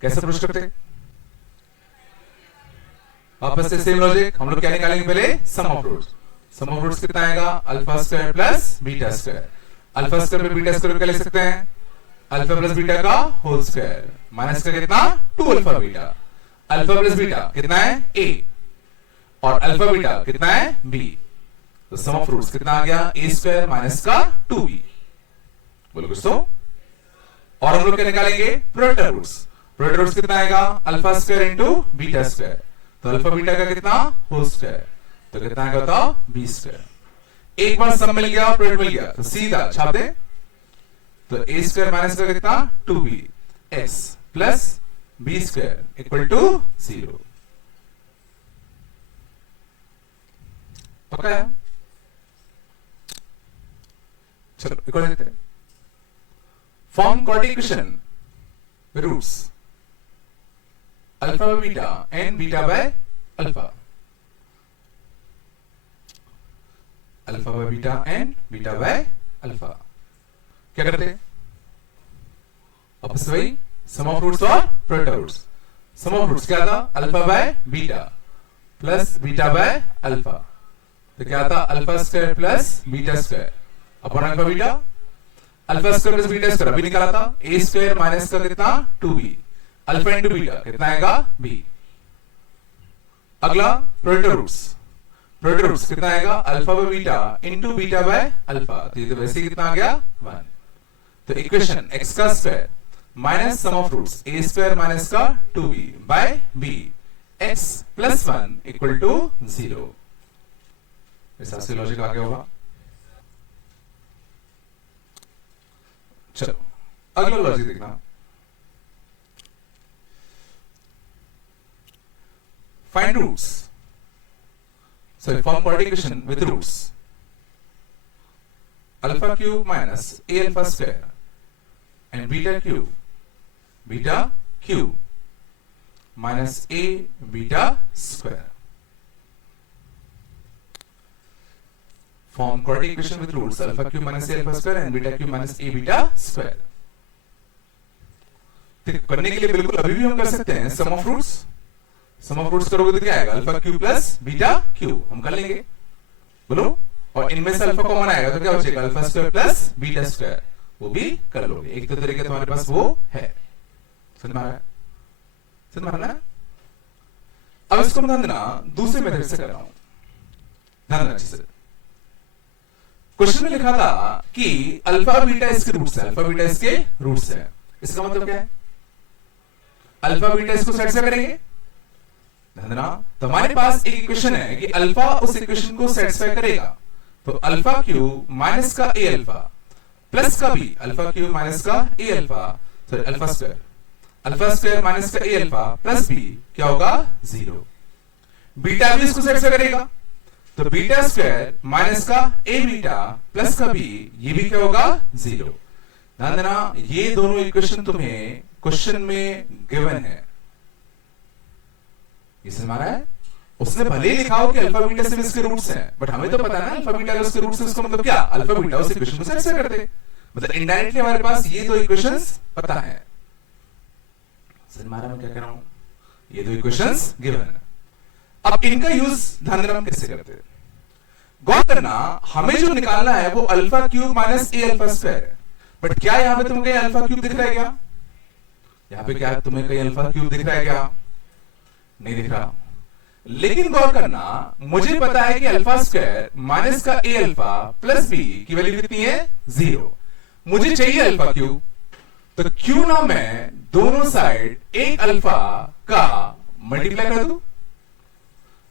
कैसे prove करते? वापस से same logic, हम लोग क्या निकालेंगे पहले? Sum of roots. Sum of roots कितना आएगा? Alpha square plus beta square. Alpha square पे बीटा स्क्वायर क्या लिख सकते हैं? अल्फा प्लस बीटा का होल स्क्वायर माइनस का कितना? 2 alpha beta. Alpha plus beta कितना है? a, और अल्फा बीटा कितना है? b। तो सम ऑफ रूट्स कितना आ गया? a स्क्वायर माइनस का 2b। बोलो कुछ तो। और हम लोग क्या निकालेंगे? Product of roots. Product roots कितना आएगा? Alpha square into beta square. तो अल्फा बीटा का कितना? Whole square. तो कितना आएगा? तो b स्क्वायर। एक बार सम मिल गया, प्रोडक्ट मिल गया, तो सीधा छाप दे। तो a स्क्वायर माइनस का कितना? 2b x plus b square equal to 0। पक्का है? चलो एक और देखते हैं। Form quadratic equation with roots alpha by beta and beta by alpha. Alpha by beta and beta by alpha. क्या करते हैं? वापस वही सम ऑफ रूट्स और product of roots. Sum of roots क्या था? Alpha by beta plus beta by alpha. तो क्या था? Alpha square plus beta square upon alpha beta. Alpha square plus beta square अभी निकाला था। a स्क्वायर माइनस का कितना? 2b। अल्फा इंटू बीटा कितना आएगा? b। अगला product of roots. Product of roots कितना आएगा? Alpha by beta into beta by alpha. तो ये तो वैसे कितना आ गया? 1। तो इक्वेशन x का square minus sum of roots a square minus का 2b by b x plus 1 equal to 0। ऐसा से लॉजिक आ गया होगा। चलो अगला लॉजिक देखना। Find roots, sorry form quadratic equation with roots alpha cube minus A alpha square and beta cube minus a beta square. Form quadratic equation with roots alpha cube minus A alpha square and beta cube minus a beta square. करने के लिए बिल्कुल अभी भी हम कर सकते हैं sum of roots. Sum of roots करोगे तो क्या आएगा, alpha cube plus beta cube, हम कर लेंगे बोलो। और इनमें से अल्फा कॉमन आएगा तो क्या बचेगा, alpha square plus beta square, वो भी कर लोगे। एक तो तरीका तुम्हारे पास वो है। समझ में आ रहा है? अब इसको मैं ध्यान देना दूसरे मेथड से कर रहा हूं, ध्यान देना अच्छे से। क्वेश्चन में लिखा था कि अल्फा बीटा इसके रूट्स है, अल्फा बीटा इसके रूट्स है। इसका मतलब क्या है, अल्फा बीटा इसको सेटिस्फाई करेंगे। ध्यान देना, तो हमारे पास एक इक्वेशन है कि अल्फा उस इक्वेशन को सेटिस्फाई करेगा। तो अल्फा क्यूब माइनस का ए अल्फा प्लस का बी, अल्फा क्यूब माइनस का A alpha, sorry alpha square minus का ए अल्फा प्लस बी क्या होगा 0। बीटा भी इसको सेटिस्फाई करेगा, तो बीटा स्क्वायर माइनस का ए बीटा प्लस का बी, ये भी क्या होगा 0। ध्यान देना, ये दोनों इक्वेशन तुम्हें क्वेश्चन में गिवन है। ये समझ में आ रहा है? उसने भले ही लिखा हो कि अल्फा बीटा से इसके रूट्स हैं, बट हमें तो पता है ना अल्फा बीटा के रूट्स है, इसका मतलब क्या, अल्फा बीटा उस इक्वेशन को सेटिस्फाई करते। मतलब इनडायरेक्टली हमारे पास ये दो इक्वेशंस पता है। समझ में आ रहा है मैं क्या कह रहा हूं? ये दो इक्वेशंस गिवन है। अब इनका यूज ध्यान देना हम कैसे करते हैं, गौर करना। हमें जो निकालना है वो अल्फा क्यूब माइनस ए अल्फा स्क्वायर है। बट क्या यहां पे तुम्हें कहीं अल्फा क्यूब दिख रहा है क्या? यहां पे क्या तुम्हें कहीं अल्फा क्यूब दिख रहा है क्या? नहीं दिख रहा। लेकिन गौर करना, मुझे पता है कि अल्फा स्क्वायर माइनस का ए अल्फा प्लस बी की वैल्यू कितनी है 0। मुझे चाहिए अल्फा क्यूब, तो क्यों ना मैं दोनों साइड एक अल्फा का मल्टीप्लाई कर दूं।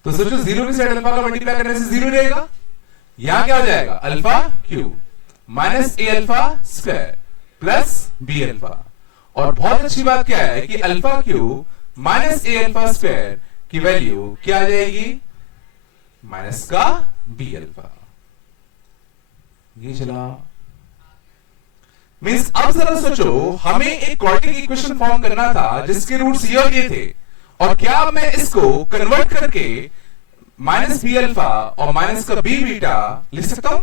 तो सोचो 0 की साइड अल्फा का मल्टीप्लाई करने से 0 रहेगा। यहां क्या हो जाएगा, अल्फा क्यूब माइनस ए alpha square plus B alpha. और बहुत अच्छी बात क्या है कि अल्फा क्यूब माइनस ए अल्फा स्क्वायर की वैल्यू क्या आ जाएगी, माइनस का बी अल्फा। ये चला मींस अब जरा सोचो, हमें एक क्वाड्रेटिक इक्वेशन फॉर्म करना था जिसके रूट्स ये और ये थे, और क्या मैं इसको कन्वर्ट करके माइनस बी अल्फा और माइनस का बी बीटा लिख सकता हूं?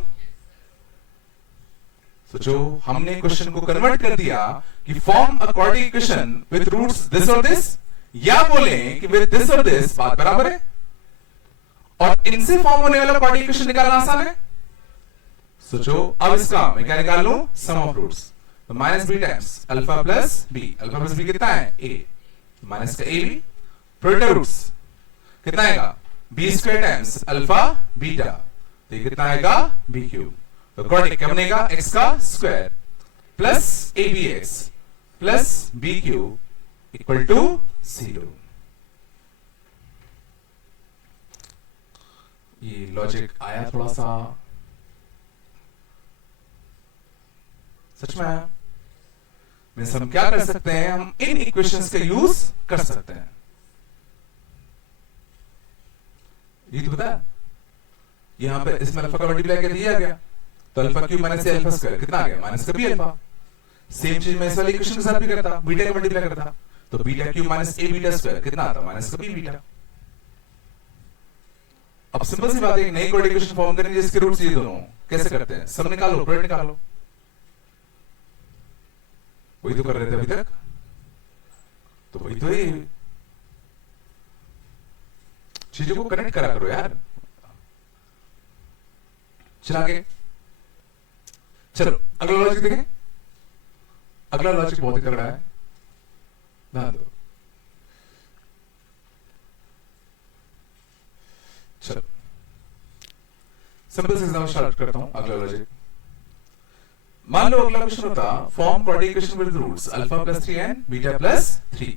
सोचो, हमने क्वेश्चन को कन्वर्ट कर दिया कि form a quadratic equation with roots this और दिस, या बोले कि विद दिस और दिस, बात बराबर है। और इनसे फॉर्म होने वाला क्वाड्रेटिक इक्वेशन निकालना आसान है। सोचो, अब इसका मैं क्या निकाल लूं, सम ऑफ रूट्स। तो minus b times alpha plus B, alpha plus b कितना है ए, माइनस का ए बी, प्रोडक्ट रूट्स कितना आएगा, b square times alpha beta, तो ये कितना आएगा बी क्यूब। तो क्वाड्रेटिक क्या बनेगा, एक्स का square plus a b x plus B cube equal to 0। ये लॉजिक आया थोड़ा सा सच में आया। मींस हम क्या कर सकते हैं, हम इन इक्वेशंस का यूज कर सकते हैं। ये तो पता है, यहां पे इसमें अल्फा का मल्टीप्लाई कर दिया गया, तो अल्फा क्यूब माइनस ए अल्फा स्क्वायर कितना आ गया, माइनस का बी अल्फा। सेम चीज मैं इस वाले इक्वेशन के साथ भी करता, बीटा का मल्टीप्लाई करता, तो beta cube minus a beta square कितना आता, माइनस का बी बीटा। अब सिंपल सी बात है, नई क्वाड्रेटिक इक्वेशन फॉर्म करेंगे जिसके रूट्स ये दोनों, कैसे करते हैं, सब निकालो, प्रोडक्ट निकालो। वही तो कर रहे थे अभी तक, तो वही तो ये चीजों को कनेक्ट करा करो यार। चला आगे, चलो अगला लॉजिक देखें। अगला लॉजिक बहुत ही तगड़ा है, ध्यान दो। चलो सिंपल से एग्जाम्पल स्टार्ट करता हूं। अगला लॉजिक, मान लो अगला क्वेश्चन होता form quadratic equation with roots alpha plus 3 and beta plus 3।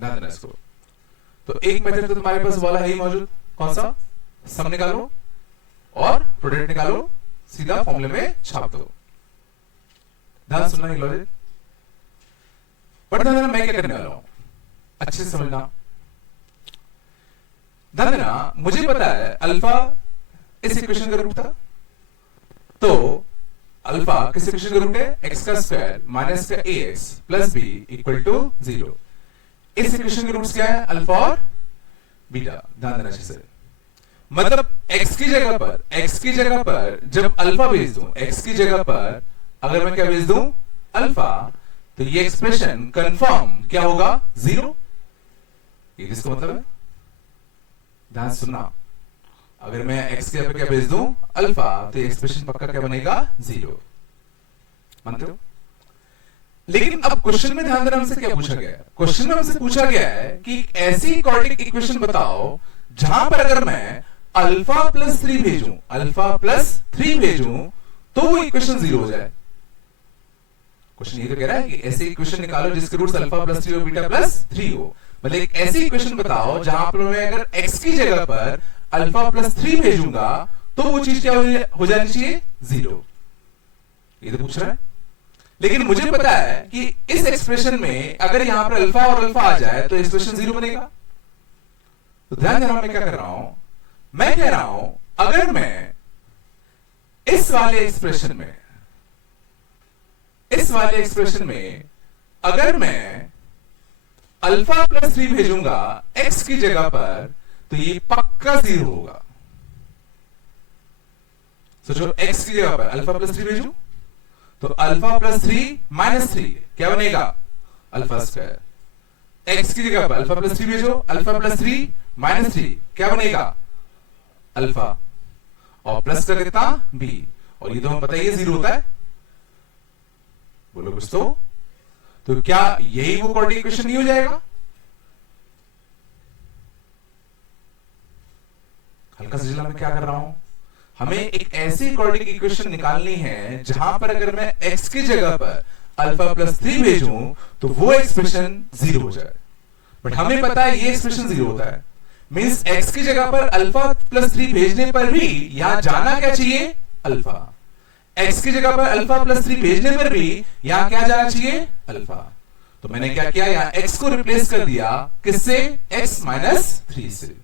ध्यान देना इसको। तो एक मेथड तो तुम्हारे पास वाला है ही मौजूद, कौन सा? सम निकालो और प्रोडक्ट निकालो, सीधा फॉर्मूले में छाप दो। ध्यान सुनना ही लॉजिक। बट ध्यान देना मैं क्या करने वाला हूं, अच्छे से समझना। ध्यान देना, मुझे पता है अल्फा इस इक्वेशन का रूट था, तो अल्फा किस इक्वेशन का रूट है? एक्स का स्क्वायर माइनस का A x plus B equal to 0। इस इक्वेशन के रूट्स क्या है? अल्फा और बीटा। ध्यान देना अच्छे से। मतलब x की जगह पर जब अल्फा भेज दूं, x की जगह पर अगर मैं क्या भेज दूं? अल्फा, तो ये एक्सप्रेशन कंफर्म क्या होगा? 0। ये किसका मतलब है? ध्यान सुनना। अगर मैं x के जगह पर क्या भेज दूं? अल्फा, तो ये एक्सप्रेशन पक्का क्या बनेगा? 0। मानते हो? लेकिन अब क्वेश्चन में ध्यान देना, हमसे क्या पूछा गया है? क्वेश्चन में हमसे पूछा गया है कि ऐसी क्वाड्रेटिक इक्वेशन बताओ जहां पर अगर मैं अल्फा प्लस 3 भेजूं, अल्फा प्लस 3 भेजूं, तो वो इक्वेशन 0 हो जाए। क्वेश्चन ये तो कह रहा है कि ऐसी इक्वेशन निकालो जिसके रूट्स अल्फा प्लस 3 और बीटा प्लस 3 हो। मतलब एक ऐसी इक्वेशन बताओ जहां पर मैं अगर x की जगह पर अल्फा प्लस 3 भेजूंगा तो वो चीज क्या हो जानी चाहिए? 0। ये तो पूछ रहा है। लेकिन मुझे पता है कि इस एक्सप्रेशन में अगर यहां पर अल्फा और अल्फा आ जाए तो एक्सप्रेशन 0 बनेगा। तो ध्यान देना, मैं क्या कर रहा हूं? मैं कह रहा हूं अगर मैं इस वाले एक्सप्रेशन में अगर मैं अल्फा प्लस 3 भेजूंगा x की जगह पर, तो ये पक्का 0 होगा। सोचो, x की जगह पर अल्फा प्लस 3 भेजूं तो अल्फा प्लस 3 माइनस 3 क्या बनेगा? Alpha square. x की जगह पर अल्फा प्लस 3 भेजो, अल्फा प्लस 3 माइनस 3 क्या बनेगा? अल्फा। और प्लस का कितना? b। और ये तो हमें पता है ये 0 होता है। बोलो कुछ तो क्या यही वो क्वाड्रेटिक इक्वेशन नहीं हो जाएगा? हल्का सा मैं क्या कर रहा हूं, हमें एक ऐसी क्वाड्रेटिक इक्वेशन निकालनी है जहां पर अगर मैं x की जगह पर अल्फा प्लस 3 भेजूं तो वो एक्सप्रेशन 0 हो जाए। बट हमें पता है ये एक्सप्रेशन 0 होता है। मींस x की जगह पर अल्फा प्लस 3 भेजने पर भी यहां जाना क्या चाहिए? अल्फा। x की जगह पर अल्फा प्लस 3 भेजने पर भी यहां क्या जाना चाहिए? अल्फा। तो मैंने क्या किया? यहां x को रिप्लेस कर दिया किससे? x माइनस 3 से।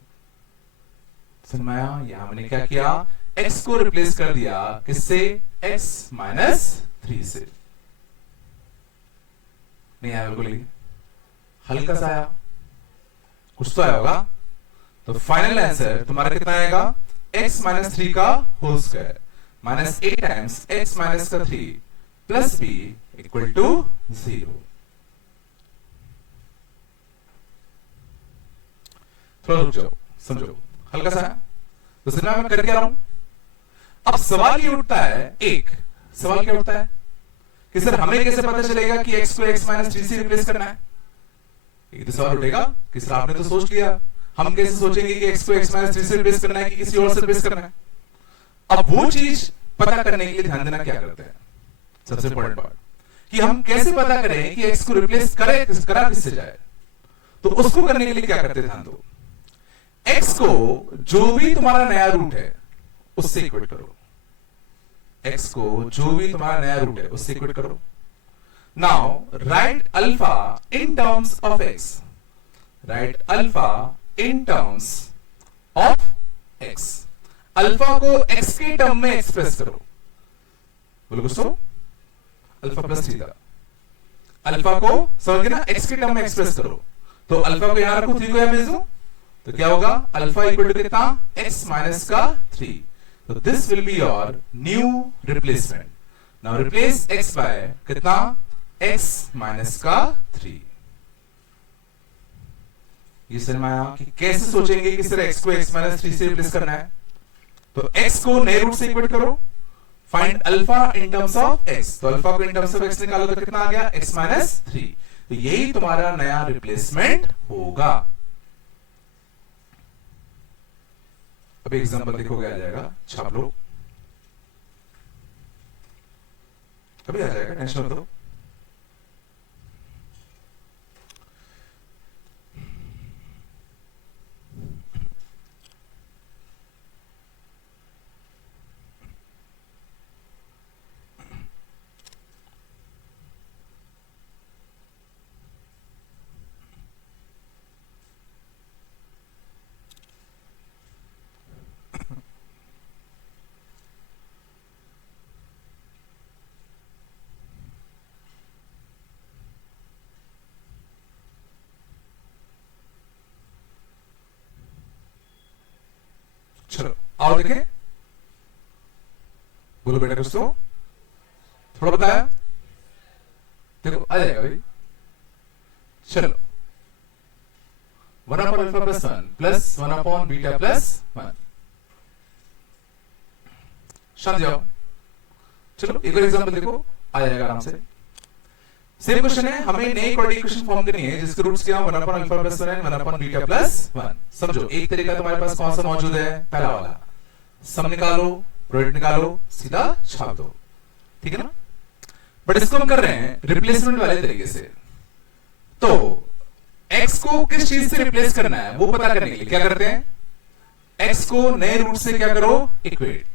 समझाया? यहां मैंने क्या किया? x को रिप्लेस कर दिया किससे? x माइनस 3 से। नहीं आया बिल्कुल, हल्का सा आया, कुछ तो आया होगा। तो फाइनल आंसर तुम्हारा कितना आएगा? x माइनस 3 का whole square minus a times x minus का 3 प्लस b इक्वल टू 0। थोड़ा रुक जाओ, समझो, हल्का सा। तो सिर्फ मैं कर क्या रहा हूं? अब सवाल ये उठता है, एक सवाल क्या उठता है कि सर हमें कैसे पता चलेगा कि x को x माइनस 3 से रिप्लेस करना है? ये तो सवाल उठेगा कि सर आपने तो सोच लिया, हम कैसे सोचेंगे कि x को x माइनस 3 से रिप्लेस करना है कि किसी और से रिप्लेस करना है? अब वो चीज पता करने के लिए ध्यान देना क्या करते हैं, सबसे इंपॉर्टेंट बात कि हम कैसे पता करें कि x को रिप्लेस करा किससे जाए। तो उसको करने के लिए क्या करते हैं, ध्यान दो। x को जो भी तुम्हारा नया रूट है उससे इक्वेट करो। x को जो भी तुम्हारा नया रूट है उससे इक्वेट करो। Now right alpha in terms of x। Right alpha in terms of x। Alpha को x के टर्म में एक्सप्रेस करो। बोलो दोस्तों, अल्फा प्लस 3 था। अल्फा को समझ गए ना, x के टर्म में एक्सप्रेस करो। तो अल्फा को यहां रखो, 3 को यहां भेज दो, तो क्या होगा? अल्फा इक्वल टू कितना? x माइनस का 3। तो this will be your new replacement. Now replace x by कितना? x माइनस का 3। ये समझ में आया कि कैसे सोचेंगे कि सर x को x माइनस 3 से रिप्लेस करना है? तो x को नए रूट से इक्वेट करो, find alpha in terms of x। तो अल्फा को इन टर्म्स ऑफ x निकालो तो कितना आ गया? x minus 3। तो यही तुम्हारा नया रिप्लेसमेंट होगा। अभी एग्जांपल देखोगे आ जाएगा, छाप लो। कभी आ जाएगा, टेंशन मत लो। चलो और देखें, बोलो बेटा कुछ तो, थोड़ा बताया, देखो आ जाएगा भाई। चलो 1 upon alpha plus 1 plus 1 upon beta plus 1, समझ जाओ। चलो एक और एग्जांपल देखो, आ जाएगा आराम से। सेम क्वेश्चन है, हमें नई क्वाड्रेटिक इक्वेशन फॉर्म करनी है जिसके रूट्स क्या, 1 upon alpha plus 1 and 1 upon beta plus 1। समझो एक तरीका तुम्हारे पास कौन सा मौजूद है, पहला वाला, सम निकालो, प्रोडक्ट निकालो, सीधा छाप दो, ठीक है ना। बट इसको हम कर रहे हैं रिप्लेसमेंट वाले तरीके से। तो x को किस चीज से रिप्लेस करना है वो पता करने के लिए क्या करते हैं, x को नए रूट से क्या करो, equate.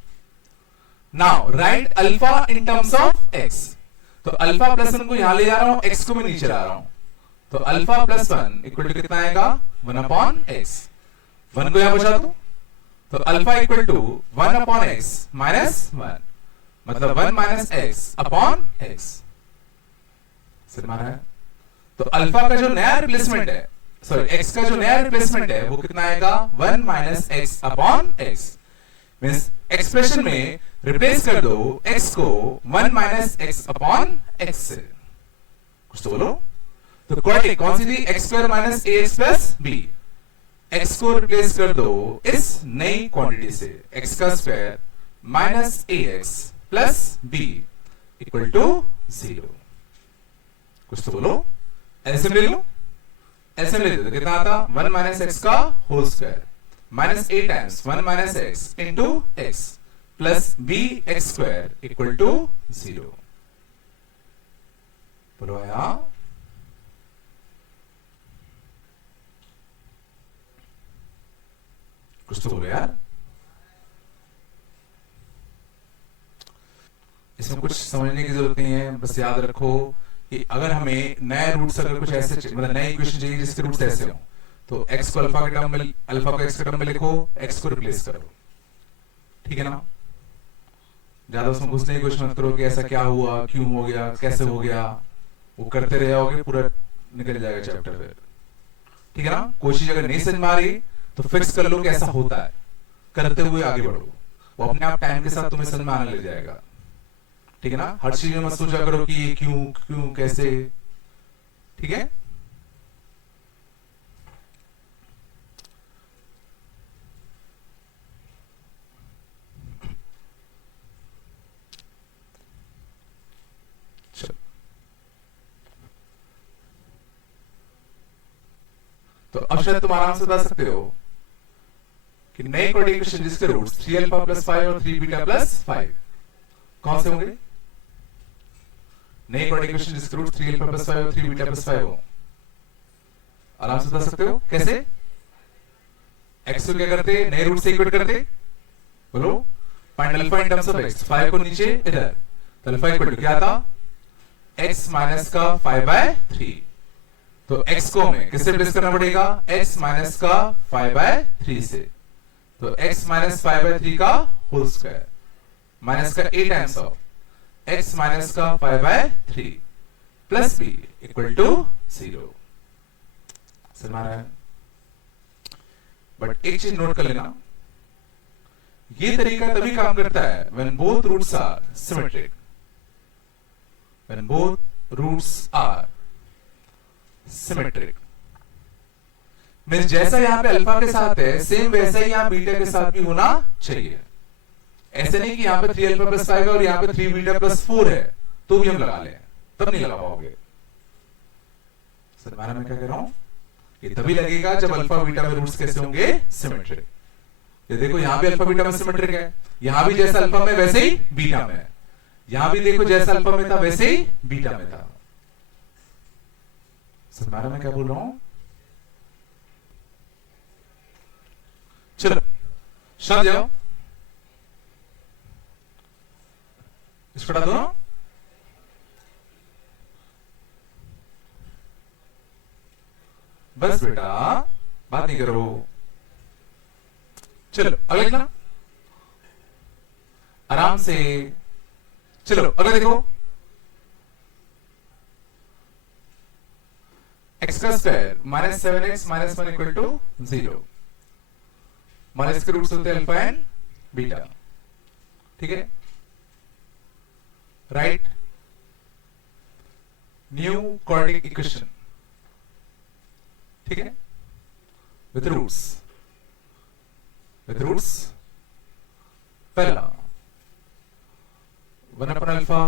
Now right alpha in terms of x। तो अल्फा प्लस 1 को यहां ले जा रहा हूं, x को मैं नीचे ला रहा हूं, तो अल्फा प्लस 1 इक्वल टू कितना आएगा, 1 अपॉन x। 1 को यहां बचा दो, तो alpha equal to 1 upon x minus 1, मतलब 1 माइनस x अपॉन x। समझ में आ रहा है। तो अल्फा का जो नया रिप्लेसमेंट है, सॉरी x का जो नया रिप्लेसमेंट है वो कितना आएगा, 1 minus x upon x। Means expression में रिप्लेस कर दो x को 1 माइनस x अपॉन x से। कुछ तो बोलो। तो क्वाड्रेटिक कौन सी थी, x square minus ax plus b। x को रिप्लेस कर दो इस नई क्वांटिटी से, x का square minus ax plus b equal to 0। कुछ तो बोलो। एलसीएम ले लो, एलसीएम ले दो, कितना आता, 1 माइनस x का whole square minus a times 1 minus x into x plus b x square equal to 0। बोलो आया। कुछ तो बोलो यार। इसमें कुछ समझने की जरूरत नहीं है, बस याद रखो कि अगर हमें नए रूट्स, अगर कुछ ऐसे मतलब नए इक्वेशन चाहिए जिसके रूट्स ऐसे हो, तो x को अल्फा के टर्म में, अल्फा को x के टर्म में लिखो, x को रिप्लेस करो, ठीक है ना। ज्यादा उसमें घुसने की कोशिश मत करो कि ऐसा क्या हुआ, क्यों हो गया, कैसे हो गया, वो करते रहे होगे पूरा निकल जाएगा चैप्टर फिर, ठीक है ना। कोशिश अगर नहीं समझ में आ रही तो फिक्स कर लो कि ऐसा होता है, करते हुए आगे बढ़ो, वो अपने आप टाइम के साथ तुम्हें समझ में आने लग जाएगा, ठीक है ना। हर चीज में मत सोचा करो कि ये क्यों क्यों कैसे, ठीक है। तो अब शायद तुम आराम से बता सकते हो कि नए क्वाड्रेटिक इक्वेशन जिसके रूट्स 3 अल्फा प्लस 5 और 3 बीटा प्लस 5 कौन से होंगे। नए क्वाड्रेटिक इक्वेशन जिसके रूट्स 3 अल्फा प्लस 5 और 3 बीटा प्लस 5 हो, आराम से बता सकते हो कैसे। x को क्या करते, नए रूट से इक्वेट करते, बोलो find alpha in terms of x। 5 को नीचे इधर, तो अल्फा इक्वल टू क्या आता, x माइनस का 5/3। तो x को हमें किससे रिप्लेस करना पड़ेगा, x माइनस का 5/3 से। तो x माइनस 5/3 का होल स्क्वायर माइनस का a times of x minus का 5/3 प्लस b इक्वल टू 0। समझ में आ रहा है। बट एक चीज नोट कर लेना, ये तरीका तभी काम करता है when both roots are symmetric, when both roots are symmetric. Means जैसा यहां पे अल्फा के साथ है सेम वैसा ही यहां बीटा के साथ भी होना चाहिए। ऐसे नहीं कि यहां पे 3 अल्फा प्लस 5 है और यहां पे 3 बीटा प्लस 4 है तो भी हम लगा लें, तब नहीं लगा पाओगे। सर मैं क्या कह रहा हूं, ये तभी लगेगा जब अल्फा बीटा में रूट्स कैसे होंगे, सिमेट्रिक। ये देखो यहां भी अल्फा बीटा में सिमेट्रिक है, यहां भी जैसा अल्फा में वैसे ही बीटा में। यहां भी देखो जैसा अल्फा में था वैसे ही बीटा में था। समझ आ रहा मैं क्या बोल रहा हूं? चलो शांत जाओ, इसको हटा दो ना। बस बेटा बात नहीं करो। चलो अगला लिखना आराम से। चलो अगला देखो, एक्स का square minus 7x minus 1 equal to 0। Minus के रूट्स होते हैं अल्फा एंड बीटा, ठीक है। राइट न्यू क्वाड्रेटिक इक्वेशन, ठीक है, विथ रूट्स पहला 1 अपॉन अल्फा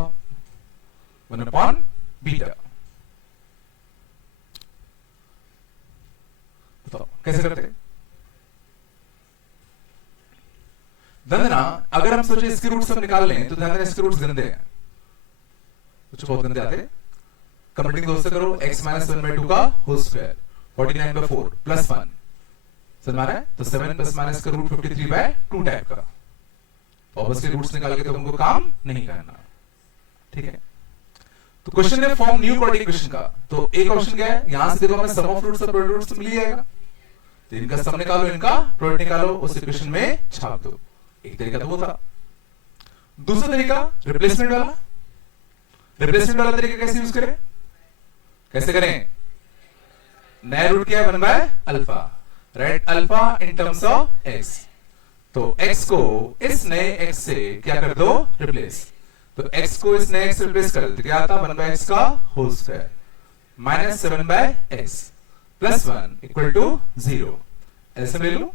1 अपॉन बीटा। बताओ कैसे करते? ध्यान देना, अगर हम सोचे इसके रूट्स हम निकाल लें तो ध्यान देना इसके रूट्स गंदे हैं, कुछ बहुत गंदे आते। कंप्लीटिंग दो से करो, x माइनस 1/2 का होल स्क्वायर 49/4 प्लस 1 समझ आ रहा है। तो 7 प्लस माइनस का रूट 53/2 टाइप का। तो ऑब्वियसली रूट्स निकाल के तो हमको काम नहीं करना, ठीक है। तो क्वेश्चन है फॉर्म न्यू क्वाड्रेटिक इक्वेशन का। तो एक ऑप्शन क्या है, यहां से देखो हमें सम ऑफ रूट्स और प्रोडक्ट रूट्स मिल जाएगा। तो इनका सम निकालो, इनका प्रोडक्ट निकालो, उस इक्वेशन में छाप दो। एक तरीका तो वो था। दूसरा तरीका रिप्लेसमेंट वाला। रिप्लेसमेंट वाला तरीका कैसे यूज करें? कैसे करें? नया रूट क्या है 1/अल्फा, right. Alpha in terms of x। तो x को इस नए x से क्या कर दो? रिप्लेस। तो x को इस नए x से रिप्लेस कर दो, क्या आता? 1/x का whole square minus 7/x plus 1 equal to 0। ऐसे ले लो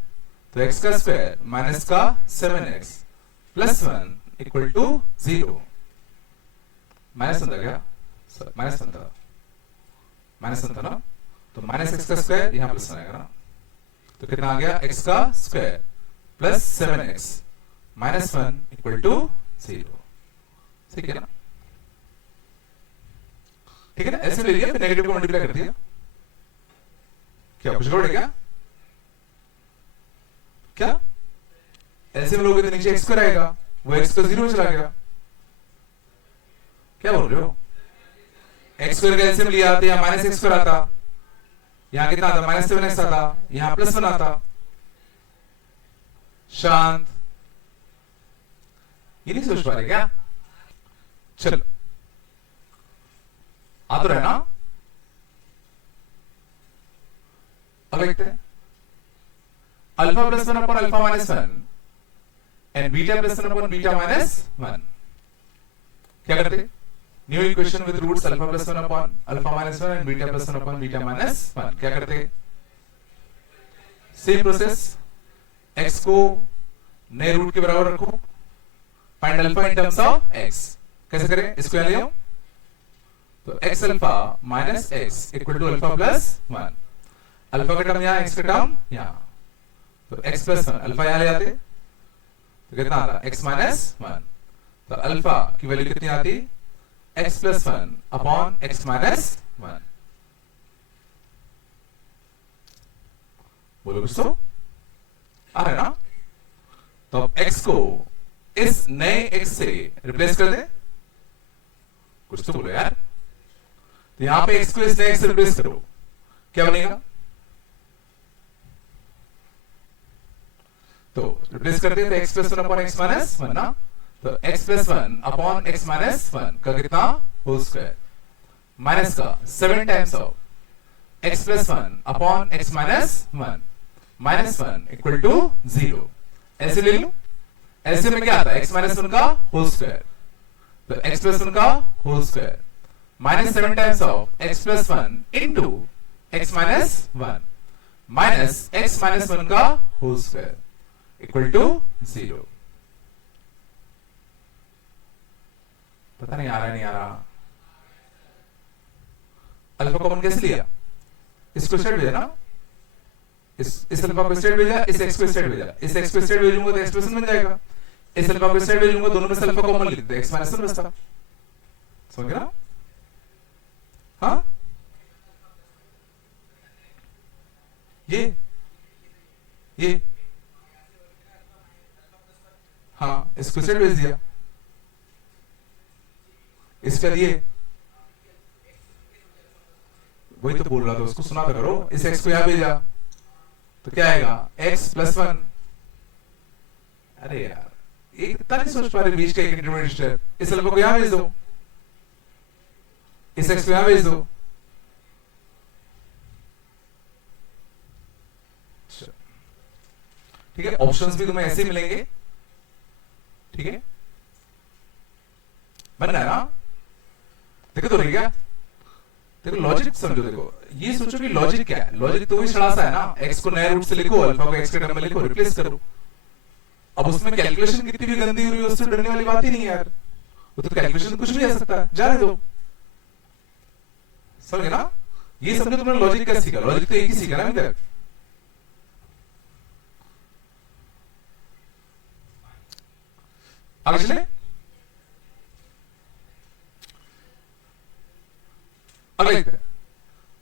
तो x का स्क्वायर माइनस का 7x plus 1 equal to 0। Minus था क्या? माइनस था, माइनस था ना। तो माइनस एक्स का स्क्वायर यहां प्लस आएगा ना। तो कितना आ गया? x का square plus 7x minus 1 equal to 0। ठीक है ना? ठीक है ना? ऐसे ले लिया, फिर नेगेटिव को मल्टीप्लाई कर दिया। क्या कुछ गड़बड़ है क्या? क्या ऐसे में लोगे तो नीचे x स्क्वायर आएगा, वो x का 0 चला गया। क्या बोल रहे हो? x स्क्वायर का एलसीएम लिया तो यहां माइनस एक्स स्क्वायर आता, यहां कितना आता? माइनस 7x आता, यहां प्लस 1 आता। शांत, ये नहीं सोच पा रहे क्या? चलो आ तो रहे ना। अब लिखते हैं alpha plus 1 upon alpha minus 1 and beta plus 1 upon beta minus 1। क्या करते? New equation with roots alpha plus 1 upon alpha minus 1 and beta plus 1 upon beta minus 1। क्या करते? सेम प्रोसेस, x को नए रूट के बराबर रखो, find alpha in terms of x। कैसे करें? इसको यहां ले आओ। तो x alpha minus x equal to alpha plus 1। Alpha का टर्म यहां, x का टर्म यहां। तो x प्लस 1 अल्फा यहां ले आते तो कितना आता? x minus 1। तो अल्फा की वैल्यू कितनी आती? x plus 1 upon x minus 1। बोलो कुछ तो आ रहा है ना? तो अब x को इस नए x से रिप्लेस कर दे। कुछ तो बोलो यार। तो यहां पे x को इस नए x से रिप्लेस करो, क्या बनेगा? तो रिप्लेस करते हैं तो x plus 1 upon x minus 1 ना। तो x plus 1 upon x minus 1 का कितना? होल स्क्वायर माइनस का 7 times of x plus 1 upon x minus 1 minus 1 equal to 0। ऐसे ले लो। ऐसे में क्या आता है? x माइनस 1 का होल स्क्वायर, तो x प्लस 1 का whole square minus 7 times of x plus 1 into x minus 1 minus x minus 1 का होल स्क्वायर इक्वल टू 0। पता नहीं आ रहा, नहीं आ रहा। अल्फा कॉमन कैसे लिया? इसको स्ट्रेट भेजा ना, इस अल्फा को स्ट्रेट भेजा, इस x को स्ट्रेट भेजा, इस x को स्ट्रेट भेजूंगा तो एक्सप्रेशन बन जाएगा। इस अल्फा को इस साइड भेजूंगा, दोनों में से अल्फा कॉमन लिख देते, x माइनस वन बचता। समझ गया ना? हाँ, ये हाँ, इसको इस साइड भेज दिया, इसका दिए, वही तो बोल रहा था, उसको सुना तो करो। इस x को यहां भेजा तो क्या आएगा, x प्लस वन। अरे यार, एक इतना नहीं सोच पा रहे बीच का एक इंटरमीडिएट स्टेप। इस अल्फा को यहां भेज दो, इस x को यहां भेज दो। ठीक है, ऑप्शंस भी तुम्हें ऐसे मिलेंगे। ठीक है, बन रहा है ना? देखो तो नहीं क्या, देखो लॉजिक समझो। देखो ये सोचो कि लॉजिक क्या है। लॉजिक तो वही सड़ा सा है ना, x को नए रूट से लिखो, अल्फा को x के टर्म में लिखो, रिप्लेस करो। अब उसमें कैलकुलेशन कितनी भी गंदी हुई, उससे डरने वाली बात ही नहीं है यार। वो तो कैलकुलेशन कुछ भी आ सकता है, जाने दो। समझे ना? ये समझो तुमने लॉजिक क्या सीखा। लॉजिक तो एक ही सीखा ना अभी तक। आगे चले, अगले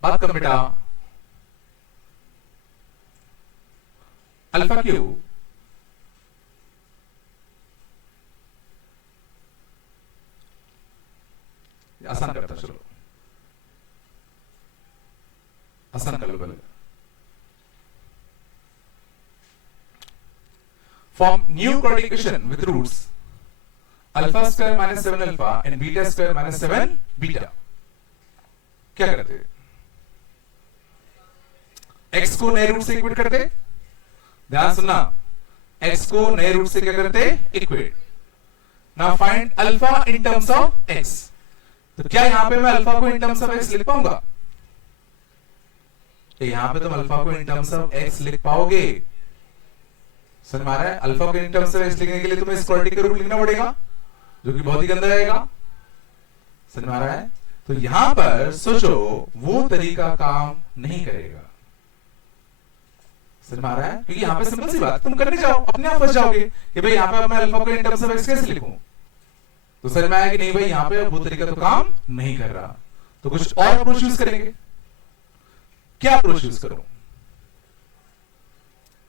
बात कर बेटा। अल्फा क्यू आसान करता, चलो आसान कर लो पहले। Form new quadratic equation with roots alpha square minus 7 alpha and beta square minus 7 beta. क्या करते, x को नए रूट से इक्वेट करते। ध्यान सुनना, x को नए रूट से क्या करते, equate. Now find alpha in terms of x। तो क्या यहां पे मैं अल्फा को इन टर्म्स ऑफ x लिख पाऊंगा? तो यहां पे तुम अल्फा को इन टर्म्स ऑफ x लिख पाओगे? समझ में आ रहा है? अल्फा को इन टर्म्स ऑफ x लिखने के लिए तुम्हें इस क्वाड्रेटिक का रूट लिखना पड़ेगा, जो कि बहुत ही गंदा रहेगा। समझ में आ रहा है? तो यहां पर सोचो, वो तरीका काम नहीं करेगा। समझ में आ रहा है? क्योंकि यहां पे सिंपल सी बात, तुम करने जाओ अपने आप फंस जाओगे कि भाई यहां पे मैं अल्फा को इन टर्म्स ऑफ x कैसे लिखूं। तो समझ में आया कि नहीं भाई यहां पे वो तरीका तो काम नहीं कर रहा, तो कुछ और अप्रोच यूज करेंगे। क्या अप्रोच यूज करूं?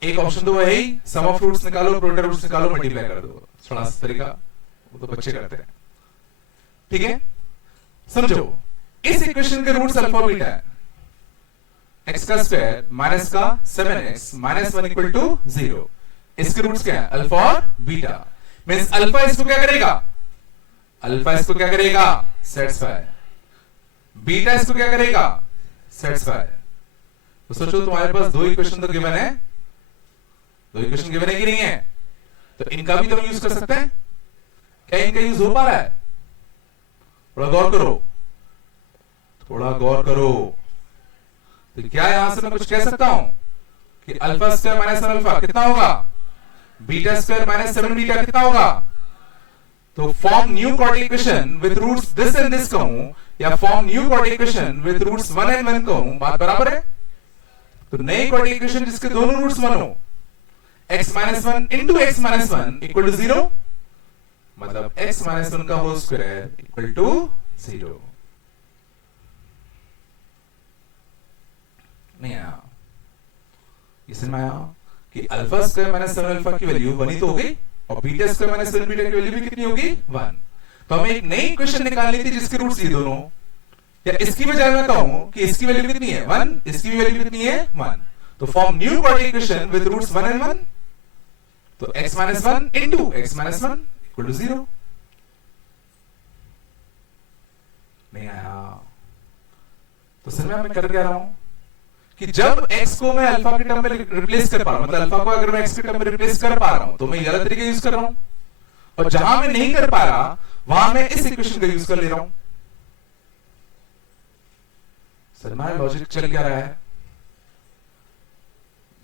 एक ऑप्शन तो है ही, सम ऑफ रूट्स निकालो, प्रोडक्ट रूट्स निकालो, मल्टीप्लाई कर दो। थोड़ा सा तरीका वो तो बच्चे करते हैं। ठीक है, समझो इस इक्वेशन के रूट्स अल्फा बीटा है। x का स्क्वायर माइनस का 7x माइनस 1 इक्वल टू 0। इसके रूट्स क्या है, अल्फा और बीटा। मींस अल्फा इसको क्या करेगा, अल्फा इसको क्या करेगा, सेटिस्फाई। बीटा इसको क्या करेगा, सेटिस्फाई। तो सोचो तुम्हारे पास दो इक्वेशन तो गिवन है, दो इक्वेशन गिवन है कि नहीं है? तो इनका भी तो यूज कर सकते हैं। क्या इनका यूज हो पा रहा है? थोड़ा गौर करो, थोड़ा गौर करो। तो क्या यहां से मैं कुछ कह सकता हूं कि अल्फा स्क्वायर माइनस 7 अल्फा कितना होगा, बीटा स्क्वायर माइनस 7 बीटा कितना होगा? तो form new quadratic equation with roots this and this कहूं, या form new quadratic equation with roots 1 and 1 कहूं, बात बराबर है। तो नई क्वाड्रेटिक इक्वेशन जिसके दोनों रूट्स 1 हो, x minus 1 into x minus 1 equal to 0, मतलब x माइनस 1 का होल स्क्वायर इक्वल टू 0। नहीं आया? ये समझ में आया कि अल्फा स्क्वायर माइनस 7 अल्फा की वैल्यू 1 ही तो हो गई, और बीटा स्क्वायर माइनस 7 बीटा की वैल्यू भी कितनी होगी, 1। तो हमें एक नई इक्वेशन निकालनी थी जिसके रूट्स ये दोनों, या इसकी बजाय मैं कहूं कि इसकी वैल्यू कितनी है, 1, इसकी भी वैल्यू कितनी है, 1। तो form new quadratic equation with roots 1 and 1। तो x minus 1 into x minus 1 equal to 0। नहीं आया? तो समझ में मैं कर क्या रहा हूं कि जब x को मैं अल्फा के टर्म में रिप्लेस कर पा रहा हूं, मतलब अल्फा को अगर मैं x के टर्म में रिप्लेस कर पा रहा हूं, तो मैं ये वाला तरीका यूज कर रहा हूं। और जहां मैं नहीं कर पा रहा, वहां मैं इस इक्वेशन का यूज कर ले रहा हूं। समझ में लॉजिक चल क्या रहा है?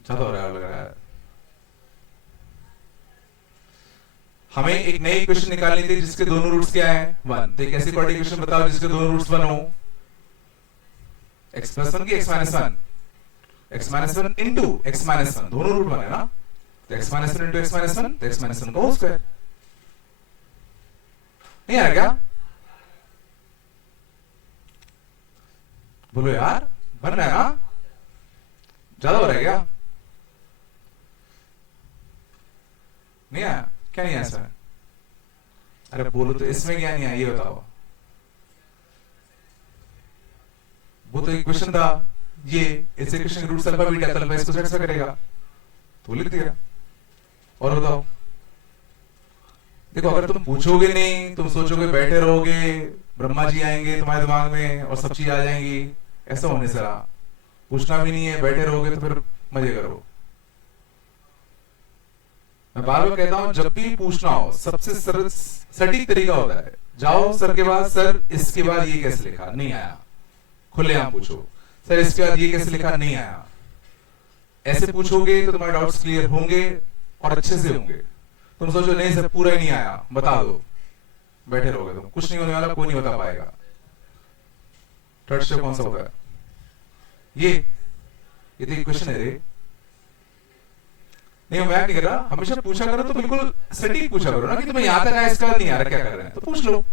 ज्यादा हो रहा है लग रहा है। हमें एक नई इक्वेशन निकालनी थी जिसके दोनों रूट्स क्या है, 1। तो एक ऐसी क्वाड्रेटिक इक्वेशन बताओ जिसके दोनों रूट्स 1 हो, x प्लस 1 की x minus 1, x minus 1 into x minus 1, दोनों रूट 1 है ना, तो x minus 1 into x minus 1, तो x माइनस 1 का होल स्क्वायर। नहीं आ रहा क्या? बोलो यार, बन रहा है ना? ज्यादा हो रहा है क्या? नहीं आया? क्या नहीं आया सर? अरे बोलो तो, इसमें क्या नहीं आया ये बताओ। वो तो एक क्वेश्चन था, ये इस equation root alpha beta, alpha इसको सेट करेगा तो लिख दिया। और बताओ, देखो अगर तुम पूछोगे नहीं, तुम सोचोगे, बैठे रहोगे, ब्रह्मा जी आएंगे तुम्हारे दिमाग में और सब चीज आ जाएंगी, ऐसा होने से रहा। पूछना भी नहीं है, बैठे रहोगे तो फिर मजे करो। मैं बार बार कहता हूं, जब भी पूछना हो सबसे सरल सटीक तरीका होता है, जाओ सर के बाद, सर इसके बाद ये कैसे लिखा, नहीं आया, खुलेआम पूछो, सर इसके बाद ये कैसे लिखा, नहीं आया। ऐसे पूछोगे तो तुम्हारे डाउट्स क्लियर होंगे और अच्छे से होंगे। तुम सोचो नहीं सर पूरा ही नहीं आया, बता दो, बैठे रहोगे तुम, कुछ नहीं होने वाला, कोई नहीं बता पाएगा। थर्ड स्टेप कौन सा होगा? ये तो क्वेश्चन है रे। नहीं मैं नहीं कर रहा, हमेशा पूछा करो तो बिल्कुल सटीक पूछा करो ना, कि तुम्हें यहां तक आया, इसका नहीं आ रहा, क्या कर रहे हैं, तो पूछ लो।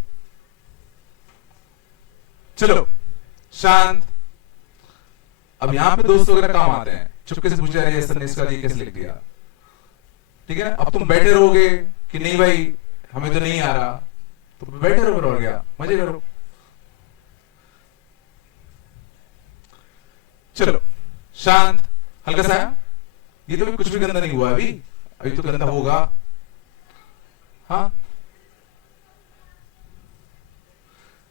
चलो शांत। अब यहां पे दोस्त वगैरह काम आते हैं, चुपके से पूछ रहे हैं सर ने इसका ये कैसे लिख दिया, ठीक है। अब तुम बैठे रहोगे कि नहीं भाई हमें तो नहीं आ रहा, तो बैठे रहो, और गया, मजे करो। चलो शांत, हल्का सा। ये तो भी कुछ भी गंदा नहीं हुआ अभी, अभी तो गंदा होगा। हाँ,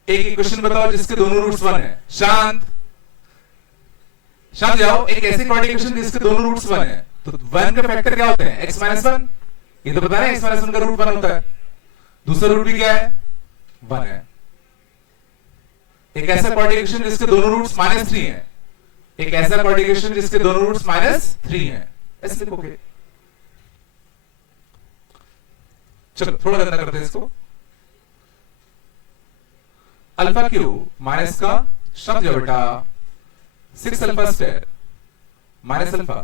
एक क्वेश्चन बताओ जिसके दोनों रूट्स 1 है। शांत शांत जाओ। एक ऐसी क्वाड्रेटिक इक्वेशन जिसके दोनों रूट्स 1 है, तो 1 का फैक्टर क्या होते हैं? x - 1। ये तो पता है x - 1 का रूट 1 होता है। दूसरा रूट भी क्या है? 1 है। एक ऐसा क्वाड्रेटिक इक्वेशन जिसके दोनों रूट्स -3 है, एक ऐसा क्वाड्रेटिक इक्वेशन जिसके दोनों रूट्स -3 है, ऐसे लिखोगे। चलो थोड़ा गंदा करते हैं इसको। अल्फा क्यूब माइनस का शब्द जो बेटा 6 alpha square minus alpha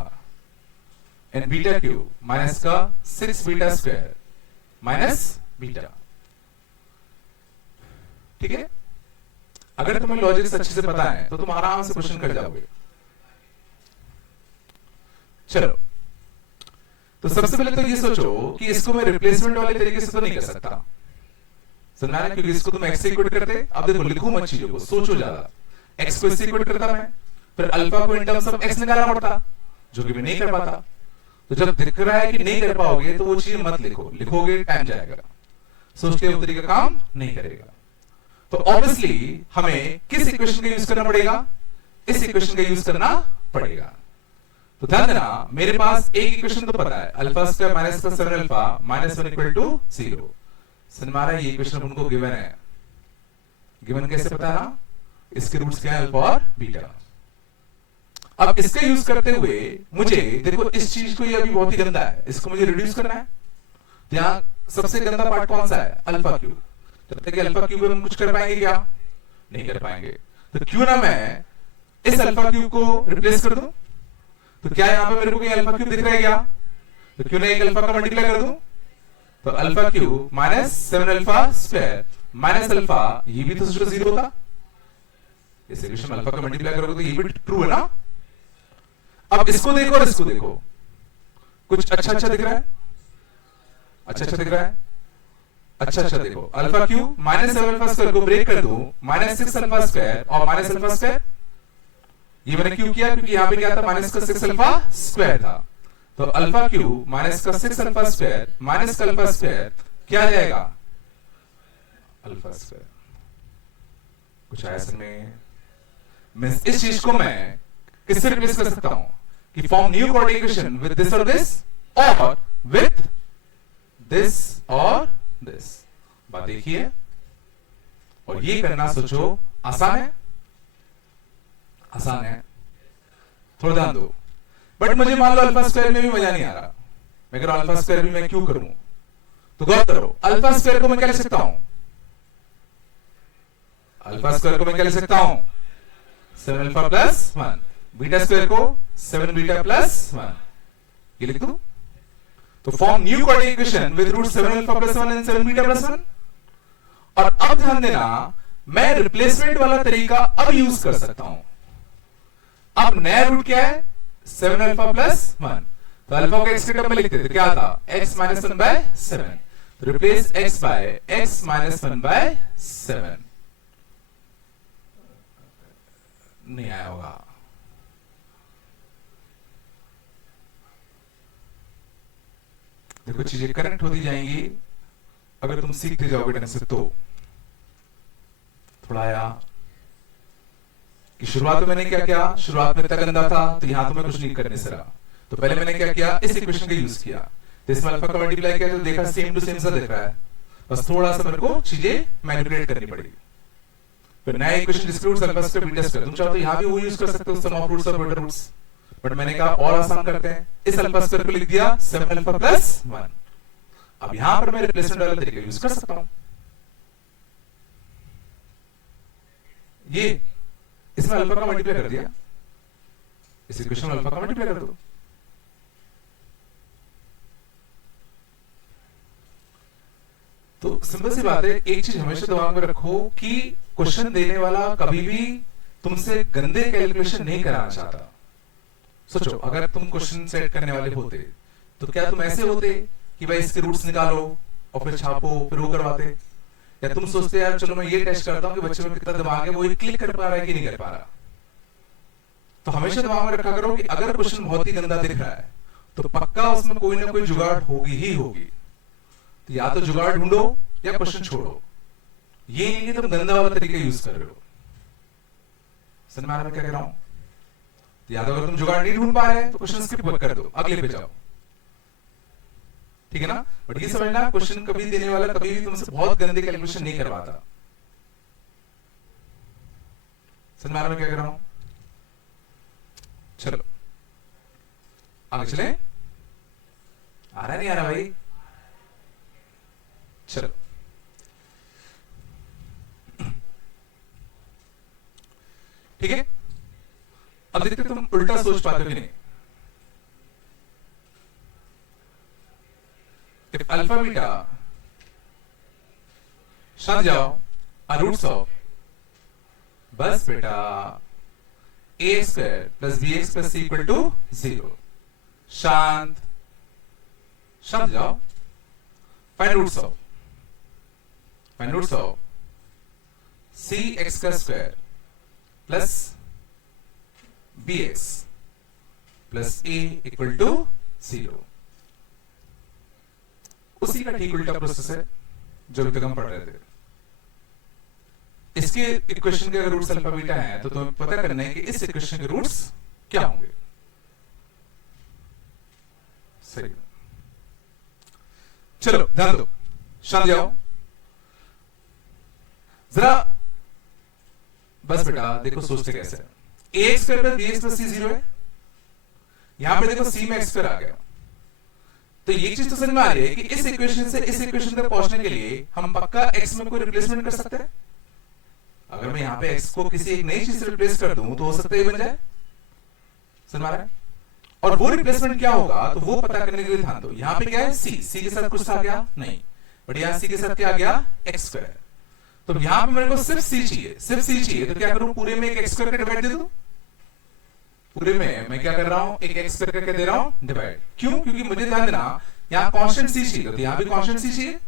and beta cube minus का 6 बीटा स्क्वायर माइनस बीटा, ठीक है। अगर तुम्हें लॉजिक्स अच्छे से पता है तो तुम आराम से क्वेश्चन कर जाओगे। चलो तो सबसे पहले तो ये सोचो कि इसको मैं रिप्लेसमेंट वाले तरीके से तो नहीं कर सकता, समझा ना, क्योंकि इसको तुम x से इक्वेट करते। अब देखो लिखो मत चीजों को, सोचो ज्यादा। x को इससे इक्वेट करता मैं, फिर अल्फा को इन टर्म्स ऑफ x निकालना पड़ता, जो कि मैं नहीं कर पाता। तो जब दिख रहा है कि नहीं कर पाओगे तो वो चीज मत लिखो, लिखोगे टाइम जाएगा, सोच के वो तरीका काम नहीं करेगा। तो ऑब्वियसली हमें किस इक्वेशन का यूज करना पड़ेगा? इस इक्वेशन का यूज करना पड़ेगा। तो ध्यान देना, मेरे पास एक इक्वेशन तो पता है, अल्फा स्क्वायर माइनस का 7 अल्फा माइनस 1 इक्वल टू 0। हमारा ये इक्वेशन उनको गिवन है। गिवन कैसे पता है ना? इसके रूट्स क्या है? अल्फा और बीटा। अब इसका यूज करते हुए मुझे देखो, इस चीज को ये अभी बहुत ही गंदा है, इसको मुझे रिड्यूस करना है। यहां सबसे गंदा पार्ट कौन सा है? Alpha cube. जब तक अल्फा क्यूब हम कुछ कर पाएंगे क्या? नहीं कर पाएंगे। तो क्यों ना मैं इस अल्फा क्यूब को रिप्लेस कर दूं? तो क्या यहां पे मेरे को अल्फा क्यूब दिख रहा है क्या? तो क्यों ना एक अल्फा का मल्टीप्लाई कर दूं? तो alpha cube minus 7 alpha square minus alpha, ये भी तो 0 था। इस इक्वेशन में अल्फा का मल्टीप्लाई करोगे तो ये भी ट्रू है ना। अब इसको देखो और इसको देखो, कुछ अच्छा दिख रहा है? अच्छा दिख रहा है? अच्छा देखो, alpha cube minus 7 alpha square को ब्रेक कर दूं, माइनस 6 अल्फा स्क्वायर और माइनस अल्फा स्क्वायर। ये मैंने क्यों किया? क्योंकि यहां पे क्या था? माइनस का 6 अल्फा स्क्वायर था। तो अल्फा क्यूब माइनस का 6 अल्फा स्क्वायर माइनस का अल्फा स्क्वायर क्या आ जाएगा? Alpha square. कुछ आया समझ में? इस चीज को मैं किससे रिप्लेस कर सकता हूं? कि form new quadratic equation with this और दिस, और विद दिस और दिस। बात देखिए, और ये करना सोचो आसान है? आसान है, थोड़ा ध्यान दो। बट मुझे मान लो अल्फा स्क्वायर में भी मजा नहीं आ रहा, मैं कह रहा हूं अल्फा स्क्वायर भी मैं क्यों करूं? तो गौर करो, अल्फा स्क्वायर को मैं क्या लिख सकता हूं? अल्फा स्क्वायर को मैं क्या लिख सकता हूं? 7 अल्फा प्लस 1। बीटा स्क्वायर को 7 बीटा प्लस 1, ये लिख दूं। तो form new quadratic equation with root 7 alpha plus 1 and 7 beta plus 1। और अब ध्यान देना, मैं रिप्लेसमेंट वाला तरीका अब यूज कर सकता हूं। अब नया रूट क्या है? 7 अल्फा प्लस 1। तो अल्फा को एक्स के टर्म में लिखते थे, क्या था? x minus 1 by 7। Replace x by x minus 1 by 7। नहीं आया होगा। देखो चीजें करेक्ट होती जाएंगी अगर तुम सीखते जाओगे ढंग से। तो थोड़ा आया कि शुरुआत में मैंने क्या किया, शुरुआत में इतना गंदा था तो यहां तो मैं कुछ नहीं करने से रहा। तो पहले मैंने क्या किया, इस इक्वेशन का यूज किया, तो इसमें अल्फा का मल्टीप्लाई किया तो देखा सेम टू सेम सा दिख रहा है, बस थोड़ा सा मेरे को चीजें मैनिपुलेट करनी पड़ेगी। फिर नया equation describe alpha square beta square, तुम चाहो तो यहां भी वो यूज कर सकते हो, सम ऑफ रूट्स और बीटा रूट्स, बट मैंने कहा और आसान करते हैं, इस अल्फा स्क्वायर को लिख दिया 7 अल्फा प्लस 1। अब यहां पर मैं रिप्लेसमेंट वाला तरीका यूज कर सकता हूं। ये इसमें अल्फा का मल्टीप्लाई कर दिया, इस इक्वेशन में अल्फा का मल्टीप्लाई कर दो। तो सिंपल सी बात है, एक चीज हमेशा दिमाग में रखो कि क्वेश्चन देने वाला कभी भी तुमसे गंदे कैलकुलेशन नहीं कराना चाहता। सोचो अगर तुम क्वेश्चन सेट करने वाले होते तो क्या तुम ऐसे होते कि भाई इसके रूट्स निकालो और फिर छापो फिर वो करवाते, या तुम सोचते यार चलो मैं ये टेस्ट करता हूं कि बच्चे में कितना दिमाग है, वो ये क्लिक कर पा रहा है कि नहीं कर पा रहा। तो हमेशा दिमाग में रखा करो कि अगर क्वेश्चन बहुत ही गंदा दिख रहा है तो पक्का उसमें कोई ना कोई जुगाड़ होगी ही होगी। तो या तो जुगाड़ ढूंढो या क्वेश्चन छोड़ो, ये नहीं कि तुम गंदा वाला तरीका यूज कर रहे हो। समझ में आ रहा है मैं क्या कह रहा हूं? या तो अगर तुम जुगाड़ नहीं ढूंढ पा रहे तो क्वेश्चन स्किप कर दो, अगले पे जाओ, ठीक है ना। बट ये समझना, क्वेश्चन कभी देने वाला कभी भी तुमसे बहुत गंदे कैलकुलेशन नहीं करवाता। समझ में आ रहा है मैं क्या कह रहा हूं? चलो आगे चले। आ रहा नहीं आ रहा भाई? चलो ठीक है। अब देखते तुम उल्टा सोच पाते हो कि नहीं। If alpha beta, शांत जाओ, रूट्स ऑफ बस बेटा a square plus bx plus c equal to 0। शांत शांत जाओ। Find roots of c x का square plus bx plus a equal to 0। उसी का ठीक उल्टा प्रोसेस है जो अभी तक हम पढ़ रहे थे। इसके इक्वेशन के रूट्स अल्फा बीटा है तो तुम्हें पता करना है कि इस इक्वेशन के रूट्स क्या होंगे। सही, चलो ध्यान दो, शांत जाओ जरा। बस बेटा देखो सोचते कैसे है। a square plus bx plus c 0 है, यहां पे देखो c में x स्क्वायर आ गया। तो ये चीज तो समझ में आ रही है कि इस इक्वेशन से इस इक्वेशन तक पहुंचने के लिए हम पक्का x में कोई रिप्लेसमेंट कर सकते हैं। अगर मैं यहां पे x को किसी एक नई चीज से रिप्लेस कर दूं तो हो सकता है ये बन जाए। समझ में आ रहा है? और वो रिप्लेसमेंट क्या होगा तो वो पता करने के लिए ध्यान दो। यहां पे क्या है, c के साथ कुछ आ गया नहीं, बट यहां c के साथ क्या आ गया, x स्क्वायर। तो यहां पे मेरे को सिर्फ c चाहिए, तो क्या करूं, पूरे में एक x स्क्वायर का डिवाइड दे दूं। पूरे में मैं क्या कर रहा हूं, एक x स्क्वायर करके दे रहा हूं डिवाइड। क्यों? क्योंकि मुझे ध्यान देना यहां कांस्टेंट c चाहिए, तो यहां भी कांस्टेंट c चाहिए।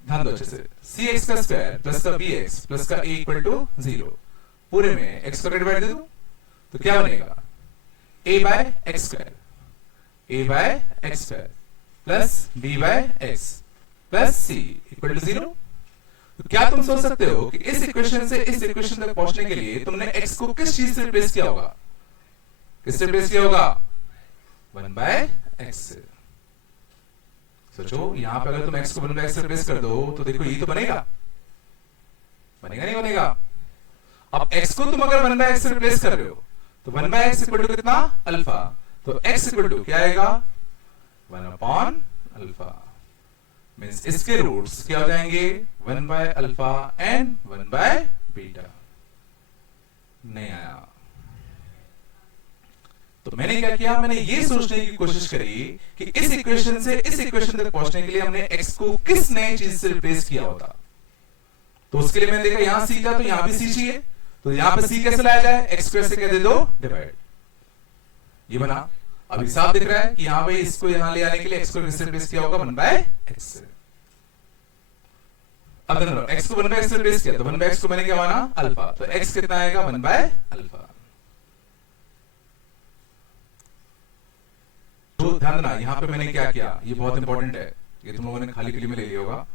ध्यान दो अच्छे से, cx का स्क्वायर प्लस का bx प्लस का a इक्वल टू 0। पूरे में x स्क्वायर डिवाइड दे दूं तो क्या बनेगा, a by x square plus b by x plus c equal to 0। तो क्या तुम सोच सकते हो कि इस इक्वेशन से इस इक्वेशन तक पहुंचने के लिए तुमने x को किस चीज से रिप्लेस किया होगा? किससे रिप्लेस किया होगा? 1 बाय x से। सोचो यहां पे अगर तुम x को 1 बाय x से रिप्लेस कर दो तो देखो ये तो बनेगा नहीं बनेगा। अब x को तुम अगर 1 बाय x से रिप्लेस कर रहे हो तो 1 बाय x इक्वल टू कितना, अल्फा। तो x इक्वल टू क्या आएगा, 1 अपॉन अल्फा। मींस इसके रूट्स क्या हो जाएंगे, 1 by alpha and 1 by beta. नहीं आया तो मैंने क्या किया, मैंने ये सोचने की कोशिश करी कि इस इक्वेशन से इस इक्वेशन तक पहुंचने के लिए हमने x को किस नए चीज से रिप्लेस किया होता। तो उसके लिए मैंने देखा यहां c था तो यहां भी c चाहिए, तो यहां पे c कैसे लाया जाए, x स्क्वायर से क्या दे दो डिवाइड, ये बना। अभी साफ दिख रहा है कि यहां पे इसको यहां ले आने के लिए x को किससे रिप्लेस किया होगा, 1/x से। अब देखो x को 1/x से रिप्लेस किया तो 1/x को मैंने क्या माना अल्फा, तो x कितना आएगा 1/अल्फा। तो ध्यान देना यहां पे मैंने क्या किया, ये बहुत इंपॉर्टेंट है, ये तुम लोगों ने खाली के लिए में ले लिया होगा।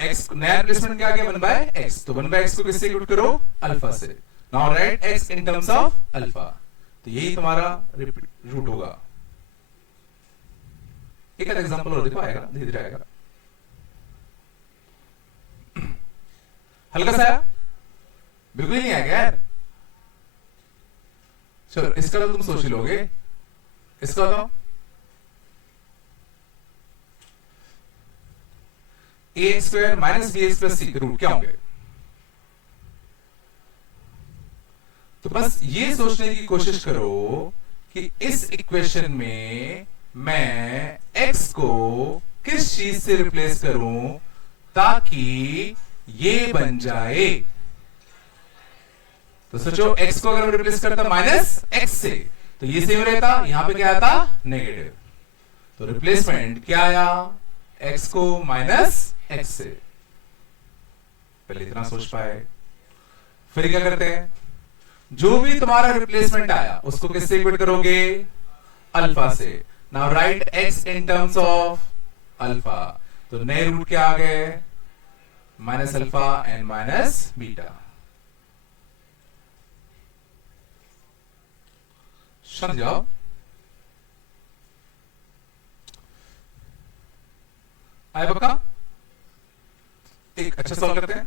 x नया रिप्लेसमेंट क्या आ गया 1/x, तो 1/x को किससे इक्वल करो अल्फा से। Now write x in terms of alpha, तो यही तुम्हारा रूट होगा। एक आधा एग्जांपल और देखो, आएगा धीरे धीरे आएगा, हल्का सा बिल्कुल ही नहीं आएगा यार। चलो इसका तो तुम सोच लोगे, इसका बताओ ax square minus bx plus c के रूट क्या होंगे। तो बस ये सोचने की कोशिश करो कि इस इक्वेशन में मैं x को किस चीज से रिप्लेस करूं ताकि ये बन जाए। तो सोचो x को अगर मैं रिप्लेस करता -x से तो ये सेम रहता, यहां पे क्या आता नेगेटिव, तो रिप्लेसमेंट क्या आया x को -x से। पहले इतना सोच पाए, फिर क्या करते हैं, जो भी तुम्हारा रिप्लेसमेंट आया उसको किससे इक्वेट करोगे अल्फा से। Now write x in terms of alpha, तो नए रूट क्या आ गए minus alpha and minus beta. समझ जाओ, आए पक्का। एक अच्छा सॉल्व करते हैं,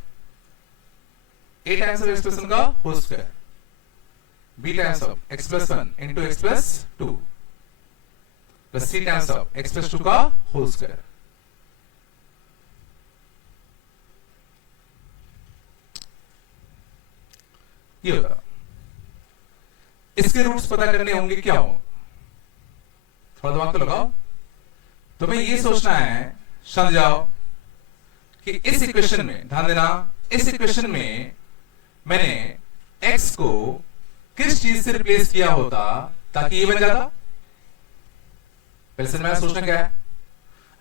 a टाइम्स ऑफ एक्सप्रेशन का whole square b times of x plus 1 into x plus 2 plus c times of x plus 2 का होल स्क्वायर। ये होता, इसके रूट्स पता करने होंगे क्या हो, थोड़ा दिमाग तो लगाओ। तुम्हें ये सोचना है, समझ जाओ कि इस इक्वेशन में, ध्यान देना, इस इक्वेशन में मैंने x को किस चीज से रिप्लेस किया होता ताकि ये बन जाता। पहले से मैं सोचना क्या है,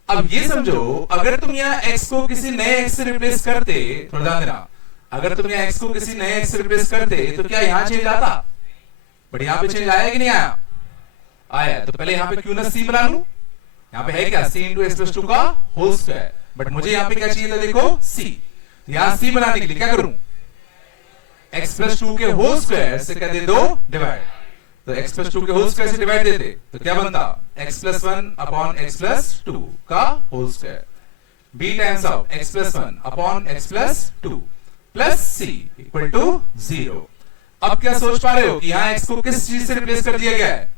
अब ये समझो अगर तुम यहाँ x को किसी नए x से रिप्लेस करते, थोड़ा ध्यान देना, अगर तुम यहाँ x को किसी नए x से रिप्लेस करते तो क्या यहाँ चेंज आता, बट यहाँ पे चेंज आया कि नहीं आया, आया। तो पहले यहाँ पे क्यों ना c बना लूं, यहाँ पे है क्या c इंटू एक्स प्लस 2 का होल स्क्वायर, बट मुझे यहाँ पे क्या चाहिए था देखो c, यहाँ c बनाने के लिए क्या करूं x प्लस 2 के होल स्क्वायर से क्या दे दो डिवाइड, तो x प्लस 2 के होल स्क्वायर से डिवाइड देते तो क्या बनता x plus 1 upon x plus 2 का whole square, b times of x plus 1 upon x plus 2 plus c equal to 0। अब क्या सोच पा रहे हो कि यहाँ x को किस चीज से रिप्लेस कर दिया गया है,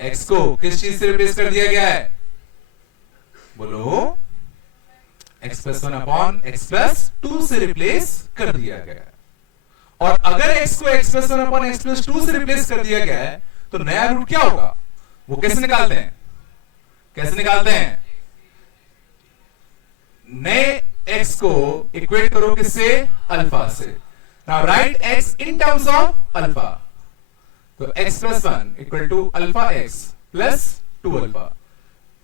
x को किस चीज से रिप्लेस कर दिया गया है, बोलो x plus 1 upon x plus 2 से रिप्लेस कर दिया गया है। और अगर x को x plus 1 upon x plus 2 से रिप्लेस कर दिया गया है तो नया रूट क्या होगा, वो कैसे निकालते हैं, कैसे निकालते हैं, नए x को इक्वेट करो किससे अल्फा से। Now write x in terms of alpha, तो x plus 1 equal to alpha x plus 2 alpha,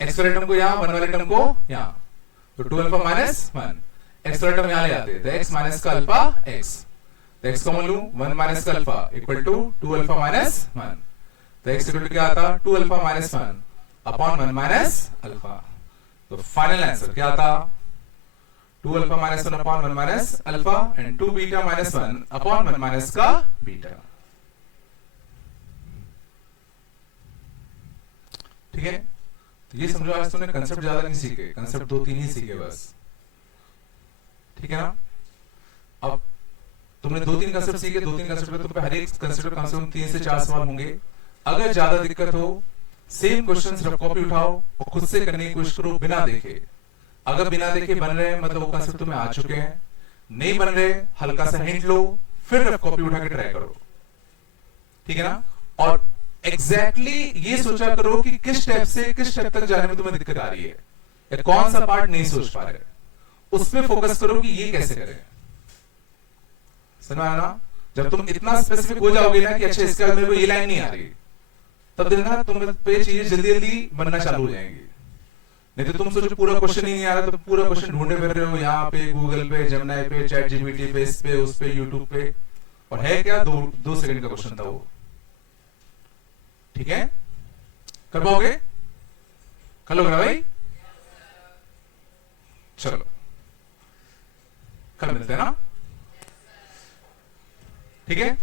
x वाले टर्म को यहां, 1 वाले टर्म को यहां, तो 2 अल्फा माइनस 1, x वाले टर्म यहां ले आते तो x माइनस का अल्फा x, तो x कॉमन लूं 1 माइनस का alpha equal to 2 alpha minus 1, तो x इक्वल टू क्या आता 2 alpha minus 1 upon 1 minus alpha. तो फाइनल आंसर क्या आता 2 alpha minus 1 upon 1 minus alpha and 2 beta minus 1 upon 1 minus का बीटा। ठीक है, तो ये समझो आज तुमने कंसेप्ट ज्यादा नहीं सीखे, कंसेप्ट 2-3 ही सीखे बस, ठीक है ना। अब तुमने 2-3 कंसेप्ट सीखे, 2-3 कंसेप्ट में तुम पे हर एक कंसेप्ट कम से कम 3 से 4 सवाल होंगे। अगर ज्यादा दिक्कत हो सेम क्वेश्चंस रफ कॉपी उठाओ और खुद से करने की कोशिश करो बिना देखे। अगर बिना देखे बन रहे हैं मतलब वो कंसेप्ट तुम्हें आ चुके हैं, नहीं बन रहे हल्का सा हिंट लो फिर रफ कॉपी उठा के ट्राई करो, ठीक है ना। और एग्जैक्टली ये सोचा करो कि किस स्टेप से किस स्टेप तक जाने में तुम्हें दिक्कत आ रही है, या कौन सा पार्ट नहीं सोच पा रहे, उस पर फोकस करो कि ये कैसे करें। समझ में आया ना? जब तुम इतना स्पेसिफिक हो जाओगे ना कि अच्छा इसका मेरे को ये लाइन नहीं आ रही, तब देखना तुम पे चीजें जल्दी जल्दी बनना चालू हो जाएंगी। नहीं तो तुम सोचो पूरा क्वेश्चन ही नहीं आ रहा, तो पूरा क्वेश्चन ढूंढे फिर रहे हो यहाँ पे, गूगल पे, जेमिनी पे, चैट जीपीटी पे, इस पे, उस पे, यूट्यूब पे, और है क्या, 2 सेकंड का क्वेश्चन था वो। ठीक है, कर पाओगे? कर लोगे ना भाई? चलो कल मिलते हैं ना, ठीक है।